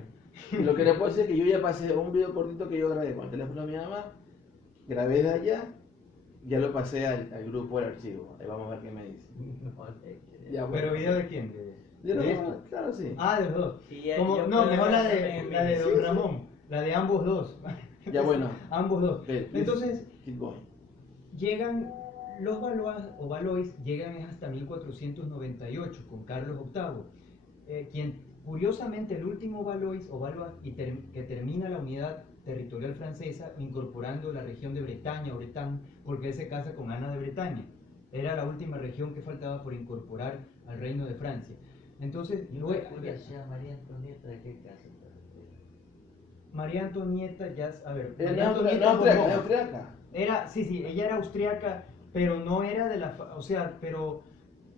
ya. Lo que le puedo decir es que yo ya pasé un video cortito que yo grabé con el teléfono de mi mamá, grabé de allá, ya lo pasé al grupo del archivo. Ahí vamos a ver qué me dice. No, Ya, bueno. ¿Pero video de quién? De los de dos, esto? claro, sí. Ah, de los dos. Sí, ya- Como, yo no, puedo mejor la ver de, también, la de sí, Don sí. Ramón, la de ambos dos. Ya bueno. Ambos dos. Okay, please Entonces, keep going. llegan los Valois o Valois, llegan hasta 1498 con Carlos VIII, quien curiosamente el último Valois o Valois que termina la unidad territorial francesa incorporando la región de Bretaña o Bretagne, porque él se casa con Ana de Bretaña. Era la última región que faltaba por incorporar al reino de Francia. Entonces, Y luego, una curiosidad, María Antonieta, ¿de qué casa? María Antonieta ya, a ver, No María es Antonieta austriaca, Borbón. es austriaca. Era, sí, ella era austriaca, pero no era de la, o sea, pero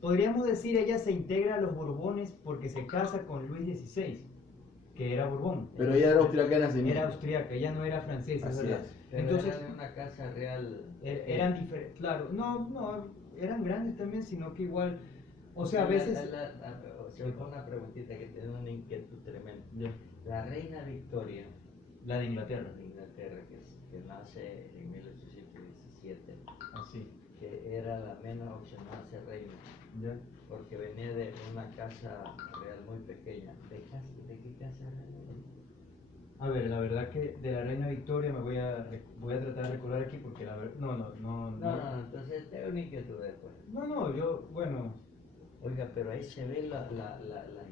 podríamos decir ella se integra a los Borbones porque se casa con Luis XVI, que era Borbón. Pero ella era austriaca de nacimiento. Era austriaca, ella no era francesa, es Así verdad. es. Pero Entonces, era de una casa real. eran diferentes, claro, no, eran grandes también, sino que igual, o sea, a veces... O sea, una preguntita que tiene una inquietud tremenda. Ya, La reina Victoria la de Inglaterra, de Inglaterra, que nace en 1817, así, que era la menos opcionada a ser reina, ya. porque venía de una casa real muy pequeña. ¿De qué casa era ella? A ver, la verdad que de la reina Victoria me voy a tratar de recordar aquí porque la verdad, No, entonces tengo una inquietud después. yo, bueno, Oiga, pero ahí se ve las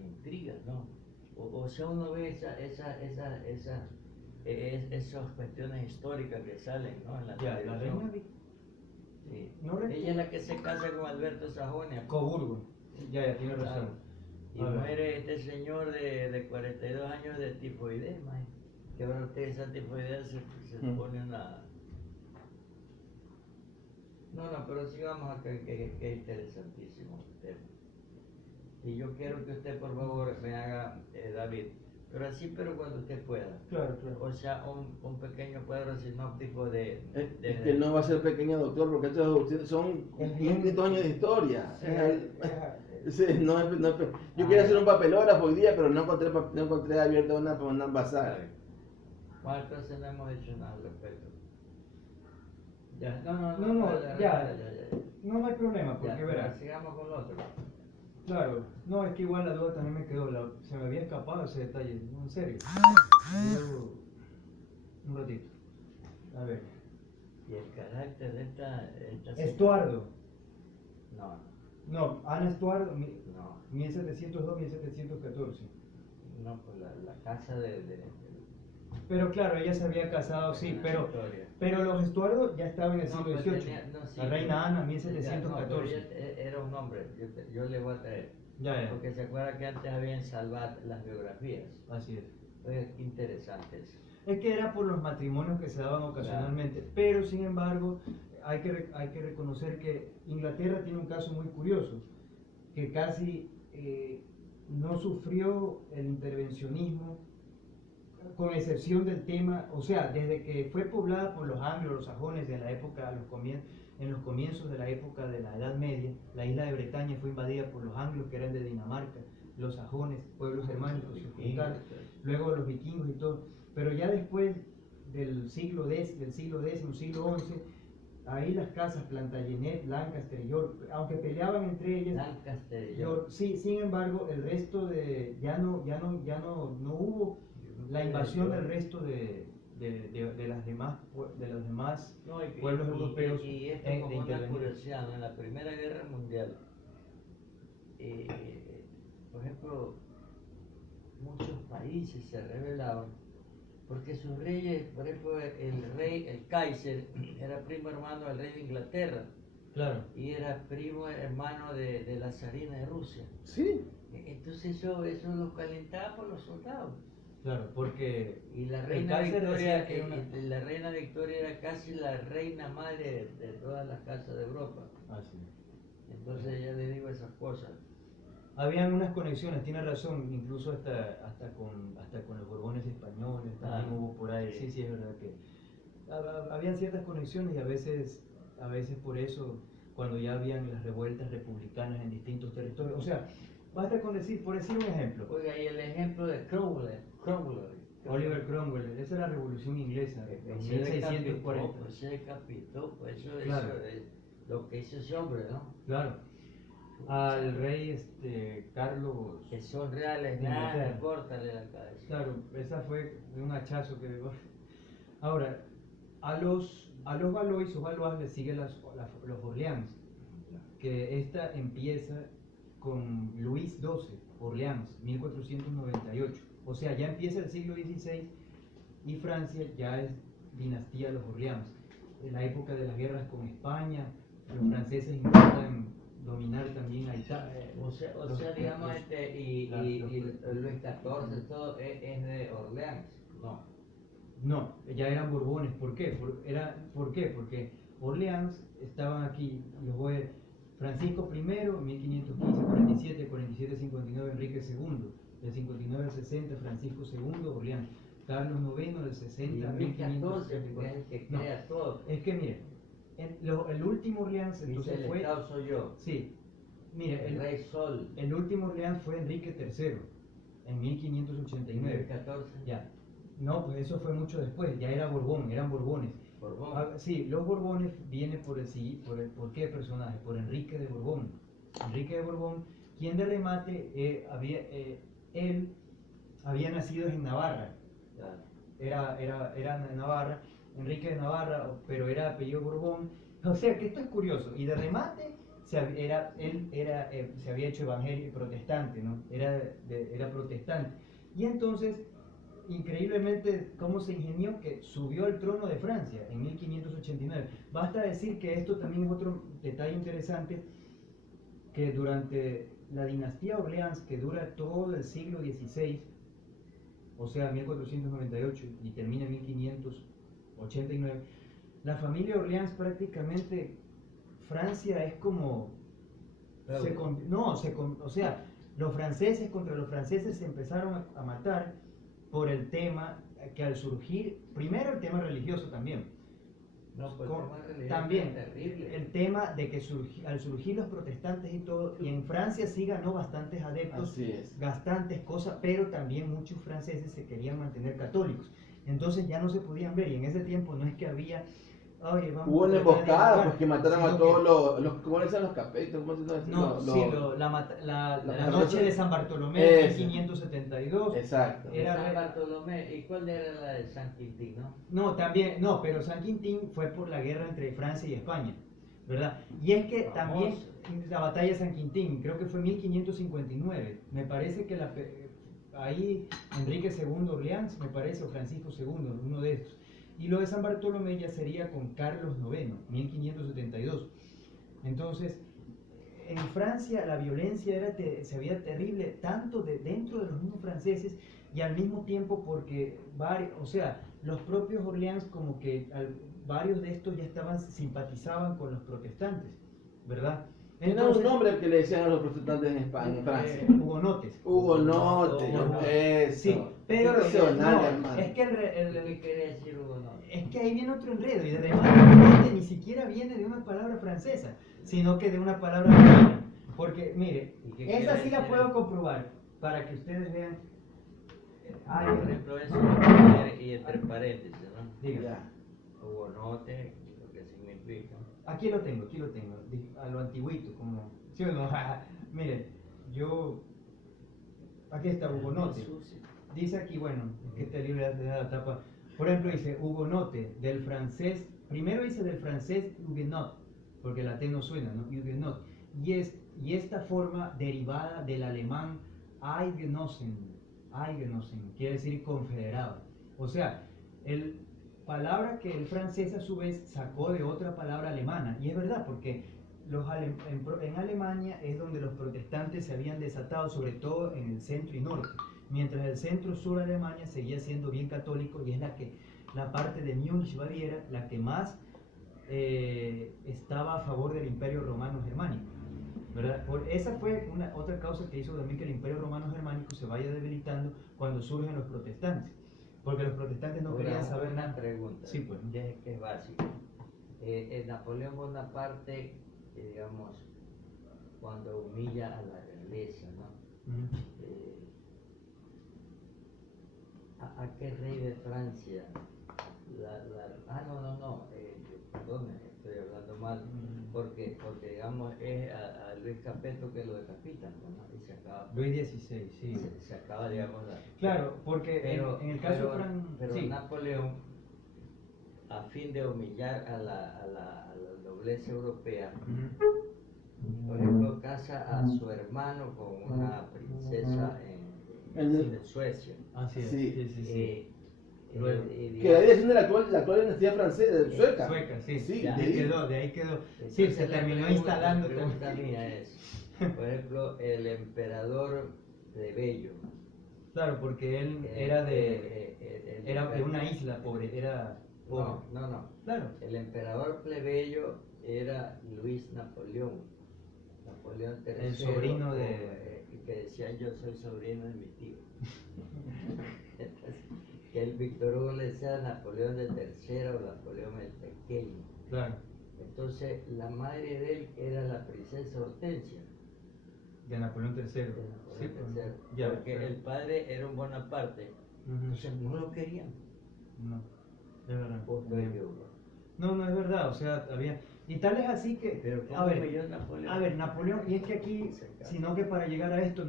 intrigas, ¿no? O sea, uno ve esas cuestiones históricas que salen, ¿no? En la ya, la televisión. reina Sí. no recuerdo. Ella es la que se casa con Alberto Sajonia. Coburgo, ya, tiene razón. Claro. Y A ver. muere este señor de 42 años de tifoidea, man. Que ahora usted esa tifoidea se pone una... No, pero sigamos acá, que es interesantísimo el tema. Y yo quiero que usted, por favor, me haga, David, pero cuando usted pueda. Claro. O sea, un pequeño cuadro sinóptico de... Es que no va a ser pequeño, doctor, porque estos son 500 años de historia. Sí, yo quería hacer un papelógrafo hoy día, pero no encontré abierta una bazar. Bueno, entonces no hemos hecho nada al respecto. Ya, ya. No hay problema, porque Ya, verás. sigamos con lo otro. Claro, no, es que igual la duda también me quedó, se me había escapado ese detalle, no, en serio. Un ratito. A ver. Y el carácter de esta Estuardo. No, No, Ana Estuardo, no, 1702-1714. no, pues la casa de Pero claro, ella se había casado, sí, pero los Estuardo ya estaban en el siglo pues XVIII. tenía- no, sí, La reina Ana, no, 1714. pero era un hombre, yo le voy a traer. Ya, Porque se acuerda que antes habían salvado las biografías. así es. Oye, qué interesante eso. Es que era por los matrimonios que se daban ocasionalmente, pero sin embargo hay que reconocer que Inglaterra tiene un caso muy curioso, que casi no sufrió el intervencionismo, con excepción del tema, o sea, desde que fue poblada por los anglos, los sajones en la época, en los comienzos de la época de la Edad Media, la isla de Bretaña fue invadida por los anglos que eran de Dinamarca, los sajones, pueblos germánicos, se juntaron, luego los vikingos y todo, pero ya después del siglo X, siglo XI, ahí las casas Plantagenet, Lancaster, York, aunque peleaban entre ellas, Lancaster, York, sí, sin embargo, el resto ya no hubo la invasión del resto de los demás No, pueblos europeos y esto de como una intervenir. curiosidad, ¿no? En la Primera Guerra Mundial, por ejemplo, muchos países se rebelaban porque sus reyes, por ejemplo, el Kaiser, era primo hermano del rey de Inglaterra Claro. y era primo hermano de la zarina de Rusia. Sí. Entonces eso los calentaba por los soldados. Claro, porque Y la el reina Kaiser Victoria, decía que la reina Victoria era casi la reina madre de todas las casas de Europa. así. Entonces ya le digo esas cosas. Habían unas conexiones, tiene razón, incluso hasta con los Borbones españoles, también hubo por ahí, sí, es verdad que habían ciertas conexiones y a veces por eso, cuando ya habían las revueltas republicanas en distintos territorios, o sea, Basta con decir, por decir un ejemplo, Oiga, y el ejemplo de Cromwell. Oliver Cromwell, esa es la revolución inglesa, en Ese 1640. Pues se decapitó, pues Claro. eso es lo que hizo ese hombre, ¿no? Claro, al rey Carlos. Que son reales, De nada, Inglaterra. córtale la cabeza. Claro, esa fue un hachazo que. Ahora, a los Valois o Valois le siguen los Orleans, que esta empieza con Luis XII, Orleans, 1498. O sea, ya empieza el siglo XVI y Francia ya es dinastía de los Orleans. En la época de las guerras con España, los franceses intentan dominar también a Italia. O sea, digamos, y Luis XIV, todo es de Orleans, no. No, ya eran Borbones. ¿Por qué? ¿Por qué? Porque Orleans estaban aquí, Francisco I, 1515, 47, 47, 59, Enrique II, del 59 al 60, Francisco II, Orleans, Carlos IX, del 60 a Luis XIV, 1574. es el que No, crea todo. es que mire, el último Orleans Dice entonces el fue. Estado soy yo, Sí, mire, el Rey Sol, el último Orleans fue Enrique III, en 1589. Luis XIV, Ya. No, pues eso fue mucho después, ya era Borbón, eran Borbones. Borbón. Sí, los Borbones vienen ¿por qué personaje? Por Enrique de Borbón. Enrique de Borbón, quien de remate él había nacido en Navarra, Claro. era de Navarra, Enrique de Navarra, pero era apellido Borbón. O sea que esto es curioso, y de remate se había hecho evangelio protestante, ¿no? Era protestante. Y entonces, increíblemente, cómo se ingenió que subió al trono de Francia en 1589. Basta decir que esto también es otro detalle interesante, que durante la dinastía Orleans, que dura todo el siglo XVI, o sea, 1498 y termina en 1589, la familia Orleans prácticamente, Francia es como... o sea, los franceses contra los franceses se empezaron a matar por el tema que al surgir, primero el tema religioso también, No, pues con- el tema religioso también es terrible. el tema de que al surgir los protestantes y todo, y en Francia sí ganó bastantes adeptos, Así es. bastantes cosas, pero también muchos franceses se querían mantener católicos, entonces ya no se podían ver, y en ese tiempo no es que había, oye, vamos Hubo a una tratar de emboscada, dialogar, pues que mataron sino a todos los ¿cómo le dicen los capetos? ¿Cómo se llama? No, Los- sí, la la- noche de San Bartolomé, Ese. 1572. Exacto. Era San re- Bartolomé, ¿y cuál era la de San Quintín, no? No, también, no, pero San Quintín fue por la guerra entre Francia y España, ¿verdad? Y es que también la batalla de San Quintín, creo que fue 1559, me parece que ahí Enrique II Orleans, me parece, o Francisco II, uno de estos. Y lo de San Bartolomé ya sería con Carlos IX, 1572. Entonces, en Francia la violencia se veía terrible, tanto dentro de los mismos franceses y al mismo tiempo porque, o sea, los propios Orleans como que varios de estos ya simpatizaban con los protestantes, ¿verdad? Tiene un nombre que le decían a los protestantes en España, en Francia. Hugonotes. Hugonote, Hugonote. eso. Sí, pero Diccionario, no, hermano. es que ¿Qué quiere decir Hugo? No. es que ahí viene otro enredo, y de remate Hugonote ni siquiera viene de una palabra francesa, sino que de una palabra alemana. Porque, mire, ¿Y qué esa quiere sí la decir? puedo comprobar, para que ustedes vean. Por ejemplo, eso lo quiere, y entre paréntesis, ¿no? Diga. Ya. Hugonote, lo que significa. Aquí lo tengo, a lo antiguito, como, ¿sí o no? Mire, aquí está Hugonote. Dice aquí, bueno, es que este libro ya te da la tapa. Por ejemplo, dice Hugonote, del francés, primero dice del francés Huguenot, porque la T no suena, ¿no? Huguenot. Y esta forma derivada del alemán Eidgenossen, quiere decir confederado. O sea, palabra que el francés a su vez sacó de otra palabra alemana. Y es verdad, porque en Alemania es donde los protestantes se habían desatado, sobre todo en el centro y norte, mientras el centro-sur de Alemania seguía siendo bien católico, y es la parte de Múnich, Baviera, la que más estaba a favor del Imperio Romano Germánico, ¿verdad? Esa fue otra causa que hizo también que el Imperio Romano Germánico se vaya debilitando cuando surgen los protestantes, porque los protestantes no querían saber una nada. pregunta, Sí, pues. que es básico. Napoleón Bonaparte, digamos, cuando humilla a la realeza, ¿no? ¿A qué rey de Francia? Perdón, estoy hablando mal, porque digamos es a Luis Capeto que lo decapitan, ¿no? Y se acaba. Luis XVI, sí. Se acaba, digamos, Claro, porque en el caso pero sí. Napoleón, a fin de humillar a la nobleza europea, por ejemplo, casa a su hermano con una princesa en Suecia. Así es. Sí. Sí. Luego, Que la dirección de la actual dinastía francesa, sueca. Sueca, sí. Sí, de ahí quedó. Sí, entonces se la terminó pregunta instalando mía es, por ejemplo, el emperador plebeyo. Claro, porque él era de una isla pobre, era pobre. No. Claro. El emperador plebeyo era Luis Napoleón. Napoleón III. El sobrino de... que decían yo soy sobrino de mi tío. Entonces, que el Víctor Hugo le decía Napoleón de III o Napoleón el Pequeño. Claro. Entonces, la madre de él era la princesa Hortensia. De Napoleón III. De Napoleón Sí, III, ya, porque pero- el padre era un Bonaparte. Entonces, no lo querían. No, es verdad. Vos ves, Hugo. No, es verdad, o sea, había... Y tal es así que... Pero A ver, Napoleón. Napoleón, y es que aquí, sino que para llegar a esto,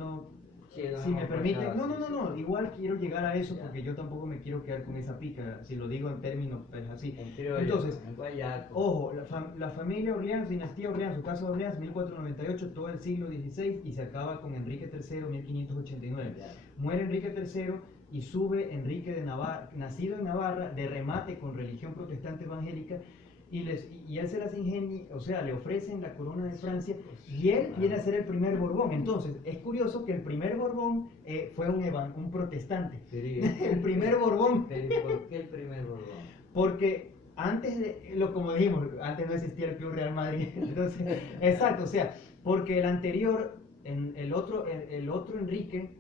Sí, si me permite, no. igual quiero llegar a eso Ya. porque yo tampoco me quiero quedar con esa pica, si lo digo en términos pues, así. En criollo, Entonces, en guayaco. ojo, la familia Orleans, dinastía Orleans, su casa de Orleans, 1498, todo el siglo XVI y se acaba con Enrique III, 1589. Ya. Muere Enrique III y sube Enrique de Navarra, nacido en Navarra, de remate con religión protestante evangélica, y él se las ingenia, o sea, le ofrecen la corona de Francia y él viene a ser el primer Borbón. Entonces, es curioso que el primer Borbón fue un protestante. El primer Borbón, Pero ¿por qué el primer Borbón? porque antes como dijimos, antes no existía el Club Real Madrid. Entonces, exacto, o sea, porque el anterior, el otro Enrique,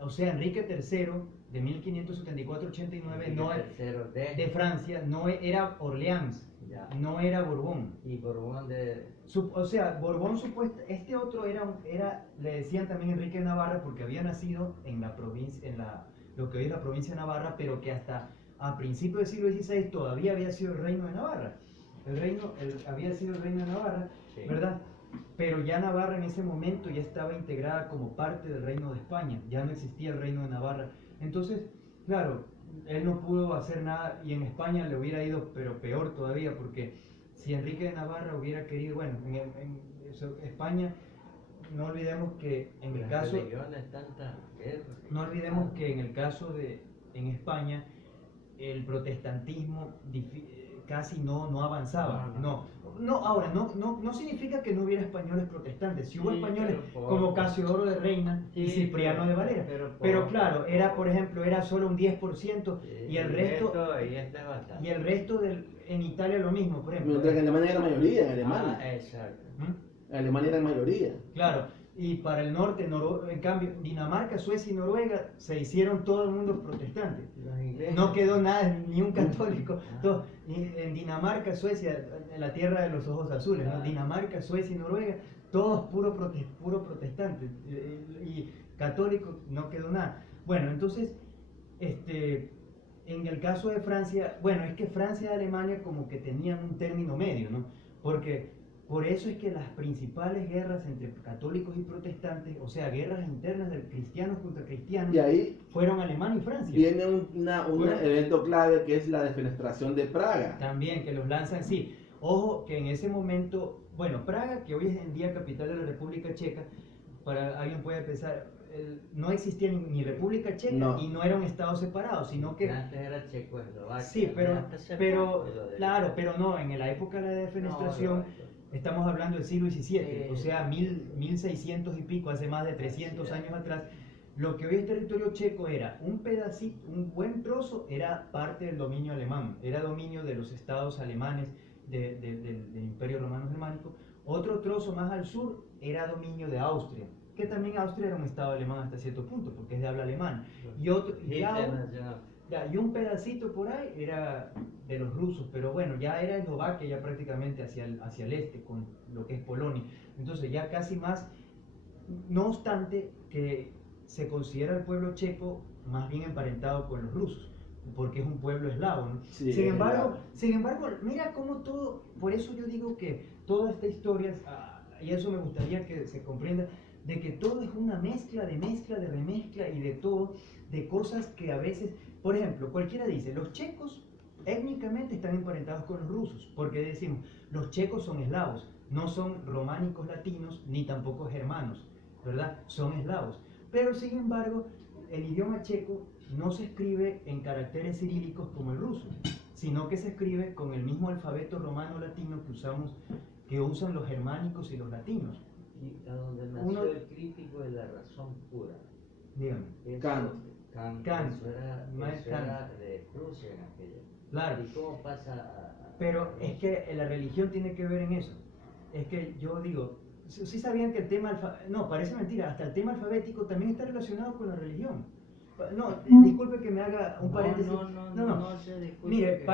o sea, Enrique III, de 1574-89, no es Tercero de Francia, no era Orleans, Ya. no era Borbón. Y Borbón de... O sea, Borbón supuesto, este otro le decían también Enrique de Navarra porque había nacido en la provincia, lo que hoy es la provincia de Navarra, pero que hasta a principios del siglo XVI todavía había sido el reino de Navarra. Había sido el reino de Navarra, Sí. ¿verdad? Pero ya Navarra en ese momento ya estaba integrada como parte del reino de España, ya no existía el reino de Navarra. Entonces, claro, él no pudo hacer nada y en España le hubiera ido, pero peor todavía, porque si Enrique de Navarra hubiera querido, bueno, España, no olvidemos que en el Las caso... religiones, tantas guerras. No olvidemos que en el caso en España, el protestantismo casi no avanzaba. Ahora, no significa que no hubiera españoles protestantes. Si hubo Sí, españoles pero poco. como Casiodoro de Reina y Sí, Cipriano de Valera. Pero poco. claro, por ejemplo, era solo un 10% y el resto, bastante. y el resto en Italia lo mismo, por ejemplo. Mientras que en Alemania era mayoría, en Alemania. Exacto. ¿Mm? En Alemania era mayoría. Claro, y para el norte, en cambio, Dinamarca, Suecia y Noruega se hicieron todo el mundo protestante. Los ingleses. No quedó nada, ni un católico. En Dinamarca, Suecia, en la tierra de los ojos azules, ¿no? Dinamarca, Suecia y Noruega, todos puro protestantes. Y católico no quedó nada. Bueno, entonces, en el caso de Francia, bueno, es que Francia y Alemania como que tenían un término medio, ¿no? Porque por eso es que las principales guerras entre católicos y protestantes, o sea, guerras internas de cristianos contra cristianos, Y ahí fueron Alemania y Francia. viene un evento clave que es la defenestración de Praga. También, que los lanzan, sí. Ojo que en ese momento, bueno, Praga, que hoy es en día capital de la República Checa, para alguien puede pensar, no existía ni República Checa No. y no era un estado separado, sino que... Antes era Checoslovaquia. Sí, pero claro, pero no, en la época de la defenestración... No, Estamos hablando del siglo XVII, Sí. o sea, 1600 y pico, hace más de 300 años atrás. Lo que hoy es territorio checo era un pedacito, un buen trozo, era parte del dominio alemán, era dominio de los estados alemanes del Imperio Romano Germánico. Otro trozo más al sur era dominio de Austria, que también Austria era un estado alemán hasta cierto punto, porque es de habla alemana. Y un pedacito por ahí era de los rusos, pero bueno, ya era Eslovaquia, ya prácticamente hacia el este, con lo que es Polonia. Entonces ya casi más, no obstante que se considera el pueblo checo más bien emparentado con los rusos, porque es un pueblo eslavo, ¿no? Sí, Sin embargo, mira cómo todo, por eso yo digo que toda esta historia, y eso me gustaría que se comprenda, de que todo es una mezcla, de remezcla y de todo, de cosas que a veces, por ejemplo, cualquiera dice, los checos étnicamente están emparentados con los rusos, porque decimos, los checos son eslavos, no son románicos latinos, ni tampoco germanos, ¿verdad? Son eslavos. Pero sin embargo, el idioma checo no se escribe en caracteres cirílicos como el ruso, sino que se escribe con el mismo alfabeto romano latino que usan los germánicos y los latinos. Y a donde nació el crítico de la razón pura. Dígame. Kant. Kant. Eso era de Prusia en aquella. Claro. ¿Y cómo pasa a Pero es que la religión tiene que ver en eso. Es que yo digo, sí sabían que el tema, no, parece mentira, hasta el tema alfabético también está relacionado con la religión. No, disculpe que me haga un paréntesis. No se disculpe. Mire,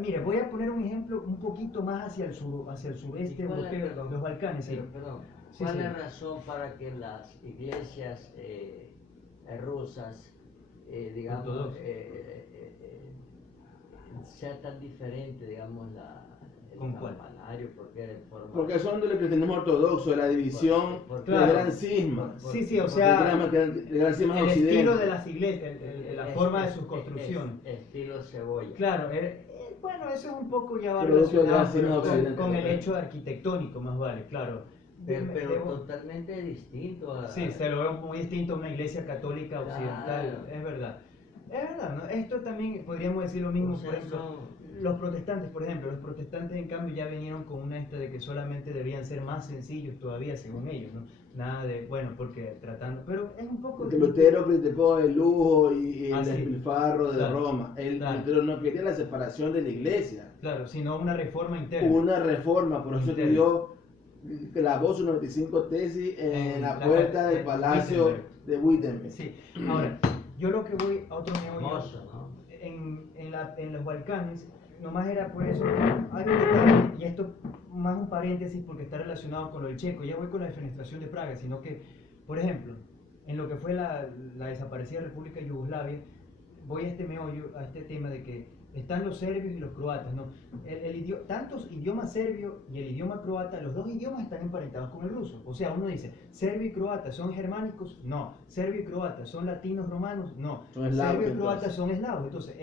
mire, voy a poner un ejemplo un poquito más hacia el sureste europeo, los Balcanes. Pero, Sí. perdón, Sí, ¿cuál sí. es la razón para que las iglesias rusas, digamos, Ortodoxas. sea tan diferente, digamos, el ¿Con cuál? campanario? Porque son del cristianismo ortodoxo, de la división Claro. del gran cisma. Sí, o sea, del gran cisma el occidente. estilo de las iglesias, la forma de sus construcciones. Estilo cebolla. Claro, bueno, eso es un poco ya va Producto de relacionado la cima occidental. con el hecho arquitectónico, más vale, claro. Pero totalmente distinto a... Sí, se lo veo muy distinto a una iglesia católica occidental, Claro. es verdad. Es verdad, ¿no? Esto también podríamos decir lo mismo, O sea, por ejemplo, los protestantes, los protestantes en cambio ya vinieron con una de que solamente debían ser más sencillos todavía, según ellos, ¿no? Nada de, bueno, porque tratando, pero es un poco... Porque Lutero criticó el lujo y el sí. despilfarro de Claro. Roma. Claro. Lutero no quería la separación de la iglesia. Claro, sino una reforma interna. Una reforma, por eso Interna. pidió, clavó sus 95 tesis en la la puerta ca- del palacio Wittenberg. de Wittenberg. Sí, ahora, yo lo que voy a otro meollo, Hermoso, ¿no? en los Balcanes, nomás era por eso, hay un detalle, y esto más un paréntesis porque está relacionado con lo del checo, ya voy con la defenestración de Praga, sino que, por ejemplo, en lo que fue la desaparecida República de Yugoslavia, voy a este meollo, a este tema de que están los serbios y los croatas, ¿no? Tanto el idioma serbio y el idioma croata, los dos idiomas están emparentados con el ruso. O sea, uno dice, serbio y croata son germánicos, no. Serbio y croata son latinos romanos, no. Son eslavos, Serbio y croata entonces. son eslavos. Entonces,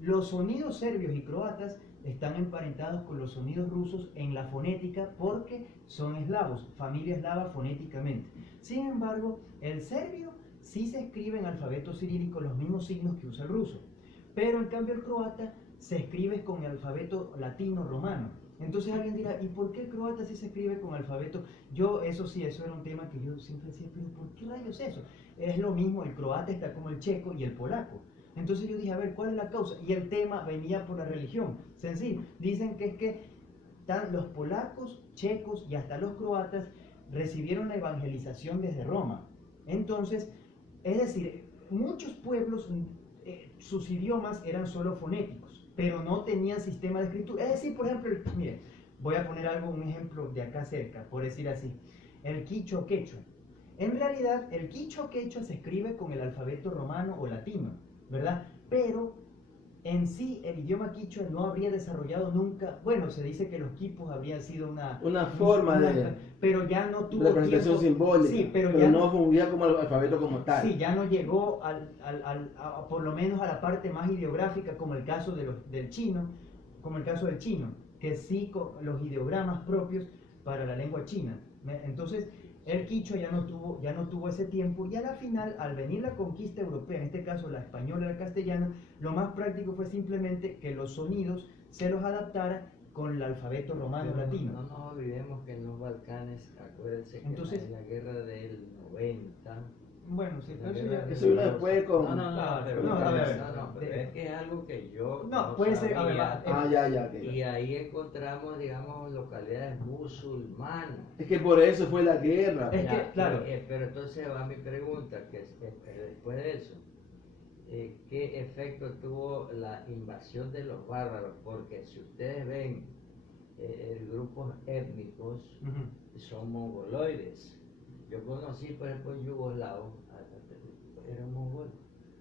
los sonidos serbios y croatas están emparentados con los sonidos rusos en la fonética porque son eslavos, familia eslava fonéticamente. Sin embargo, el serbio sí se escribe en alfabeto cirílico los mismos signos que usa el ruso. Pero en cambio el croata se escribe con el alfabeto latino romano. Entonces alguien dirá, ¿y por qué el croata sí se escribe con alfabeto? Eso era un tema que yo siempre decía, pero ¿por qué rayos eso? Es lo mismo, el croata está como el checo y el polaco. Entonces yo dije, a ver, ¿cuál es la causa? Y el tema venía por la religión. Sencillo, dicen que es que los polacos, checos y hasta los croatas recibieron la evangelización desde Roma. Entonces, es decir, muchos pueblos... sus idiomas eran solo fonéticos, pero no tenían sistema de escritura. Es decir, por ejemplo, mire, voy a poner un ejemplo de acá cerca, por decir así, el quichua quechua. En realidad, el quichua quechua se escribe con el alfabeto romano o latino, ¿verdad? Pero en sí, el idioma quichua no habría desarrollado nunca, bueno, se dice que los quipos habrían sido una forma de pero ya no tuvo representación tiempo, simbólica, sí, pero ya no fungía como el alfabeto como tal. Sí, ya no llegó por lo menos a la parte más ideográfica, como el caso del chino, como el caso del chino, que sí con los ideogramas propios para la lengua china. Entonces, el quichua ya no tuvo ese tiempo, y a la final, al venir la conquista europea, en este caso la española y la castellana, lo más práctico fue simplemente que los sonidos se los adaptara con el alfabeto romano latino. No nos olvidemos que en los Balcanes, acuérdense que Entonces, en la guerra del 90... Bueno, sí, pero eso vino después con... pero es que es algo que yo no puede ser, a ver, ya. Y ahí encontramos, digamos, localidades musulmanas. Es que por eso fue la guerra. Es que, claro. Pero entonces va mi pregunta, que es, después de eso, ¿qué efecto tuvo la invasión de los bárbaros? Porque si ustedes ven grupos étnicos son mongoloides. Yo conocí, por ejemplo, en Yugoslavia, era un mongol.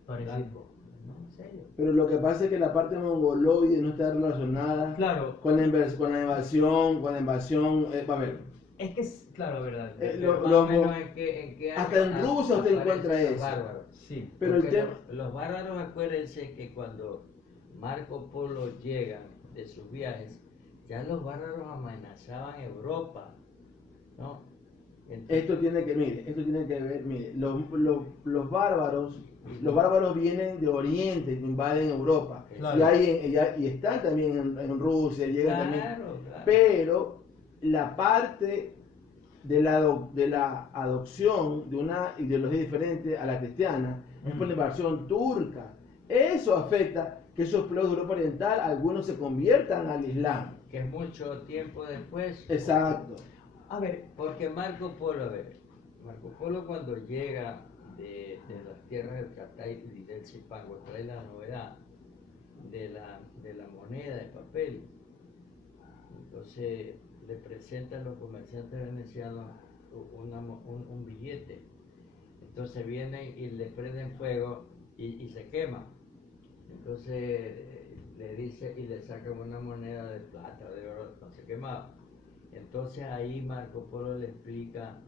Blanco. No, en serio. Pero lo que pasa es que la parte mongoloide no está relacionada Claro. con la invasión, a ver, Es que es, claro, verdad. lo- Más o menos en qué hasta año en Rusia usted aparecen encuentra los eso. bárbaros. Sí. pero el Porque tema, los bárbaros, acuérdense que cuando Marco Polo llega de sus viajes, ya los bárbaros amenazaban Europa, ¿no? Entonces, esto tiene que ver, mire, los bárbaros vienen de Oriente, que invaden Europa, Claro. y están también en Rusia, llegan también, claro. pero la parte de la adopción de una ideología diferente a la cristiana es por la invasión turca. Eso afecta que esos pueblos de Europa Oriental, algunos se conviertan al Islam. Que es mucho tiempo después. Exacto. A ver, Porque Marco Polo, a ver, Marco Polo cuando llega de las tierras del Catay y del Zipango, trae la novedad de la moneda de papel. Entonces le presentan los comerciantes venecianos un billete. Entonces vienen y le prenden fuego y se quema. Entonces le dice y le sacan una moneda de plata, de oro, no se quemaba. Entonces ahí Marco Polo le explica,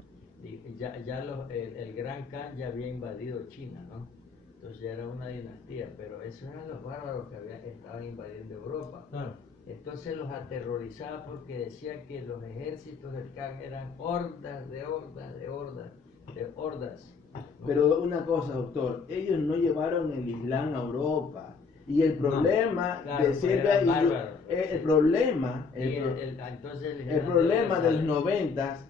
el Gran Khan ya había invadido China, ¿no? Entonces ya era una dinastía, pero esos eran los bárbaros que estaban invadiendo Europa. claro. Entonces los aterrorizaba porque decían que los ejércitos del Khan eran hordas de hordas de hordas de hordas. ¿no? Pero una cosa, doctor, ellos no llevaron el Islam a Europa. Y el problema claro, de pues siempre, eran bárbaros. el problema, Entonces el problema de los 90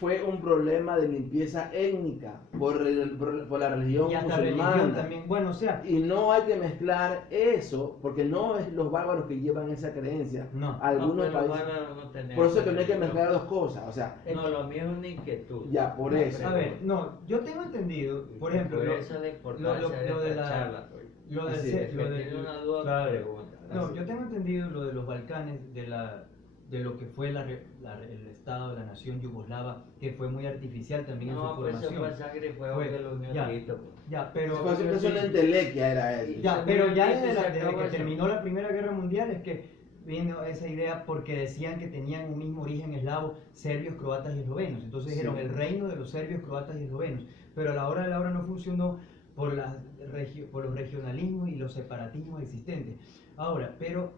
fue un problema de limpieza étnica por la religión Y hasta musulmana. religión también. Bueno, o sea, Y no hay que mezclar eso, porque no es los bárbaros que llevan esa creencia. No. Algunos pero los países. bárbaros no tenían Por eso que no hay que religión. mezclar dos cosas. O sea, No, lo mío es una inquietud. ya, por No, eso. pero- a ver, no, yo tengo entendido, por ejemplo, Por lo- eso la importancia lo de de esta la- charla, pues. lo de Así ser- es. lo Que de- tiene una duda, claro. pregunta. No, Así. yo tengo entendido lo de los Balcanes, de lo que fue el Estado de la nación yugoslava, que fue muy artificial también en No, su pues eso formación. fue sangre y fuego Fue- que lo unió ya. Tito, pues. Ya, pero Es una entelequia era eso. ya, pero ya Según el desde se acabó que eso. terminó la Primera Guerra Mundial es que vino esa idea porque decían que tenían un mismo origen eslavo, serbios, croatas y eslovenos. Entonces Sí. dijeron el reino de los serbios, croatas y eslovenos. Pero a la hora de la hora no funcionó por los regionalismos y los separatismos existentes. Ahora, pero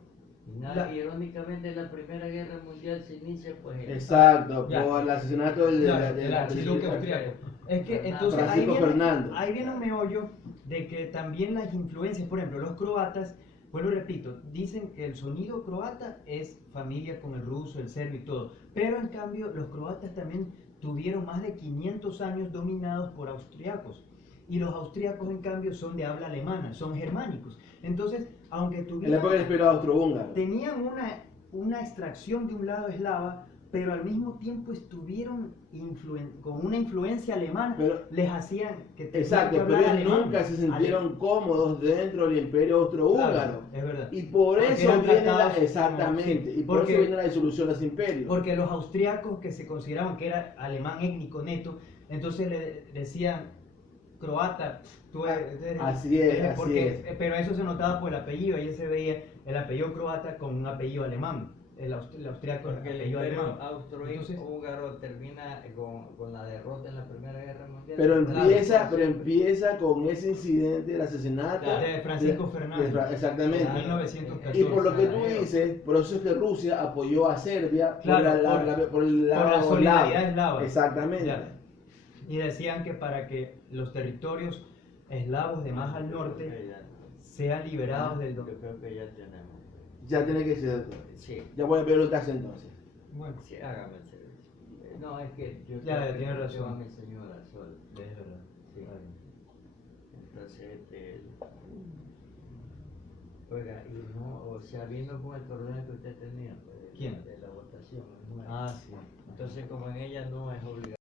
Irónicamente, la Primera Guerra Mundial se inicia, pues, Exacto, Ya. por el asesinato del del archiduque austriaco. Es que entonces Francisco Fernando. ahí viene un meollo de que también las influencias, por ejemplo, los croatas, vuelvo y repito, dicen que el sonido croata es familia con el ruso, el serbio y todo, pero en cambio los croatas también tuvieron más de 500 años dominados por austriacos. Y los austriacos, en cambio, son de habla alemana, son germánicos. Entonces, aunque En la tuvieran, época del Imperio Austrohúngaro. tenían una extracción de un lado eslava, pero al mismo tiempo estuvieron con una influencia alemana, Pero- les hacían que tenían que Exacto, pero hablar ellos alemán. nunca se sintieron cómodos dentro del Imperio Austrohúngaro. Claro, es verdad. Y por Porque eso eran viene tratados exactamente, como- y por porque- eso viene la disolución de los imperios. Porque los austriacos, que se consideraban que era alemán étnico neto, entonces le decían croata, tú eres, Así es, así porque, pero eso se notaba por el apellido, ahí se veía el apellido croata con un apellido alemán, el austriaco es Porque el apellido Imperio alemán. Austrohúngaro termina con la derrota en la Primera Guerra Mundial. Pero empieza con ese incidente del asesinato De Francisco Fernando. Exactamente. En 1914. Y por lo que tú dices, por eso es que Rusia apoyó a Serbia Claro, por el por la lado solidaridad eslavo. eslava. Exactamente. Ya. Y decían que para que los territorios eslavos de más al norte sean liberados del Yo creo que ya tenemos. Ya tiene que ser. Sí, Ya voy a ver lo que hace entonces. Bueno, sí, hágame el servicio. No, es que yo Ya, creo que tiene yo razón. a mi señora sola. es verdad. Sí. Entonces, oiga, y no, o sea, viendo con el problema que usted tenía, pues, ¿Quién? de la votación, ¿no? Ah, sí. Entonces, como en ella no es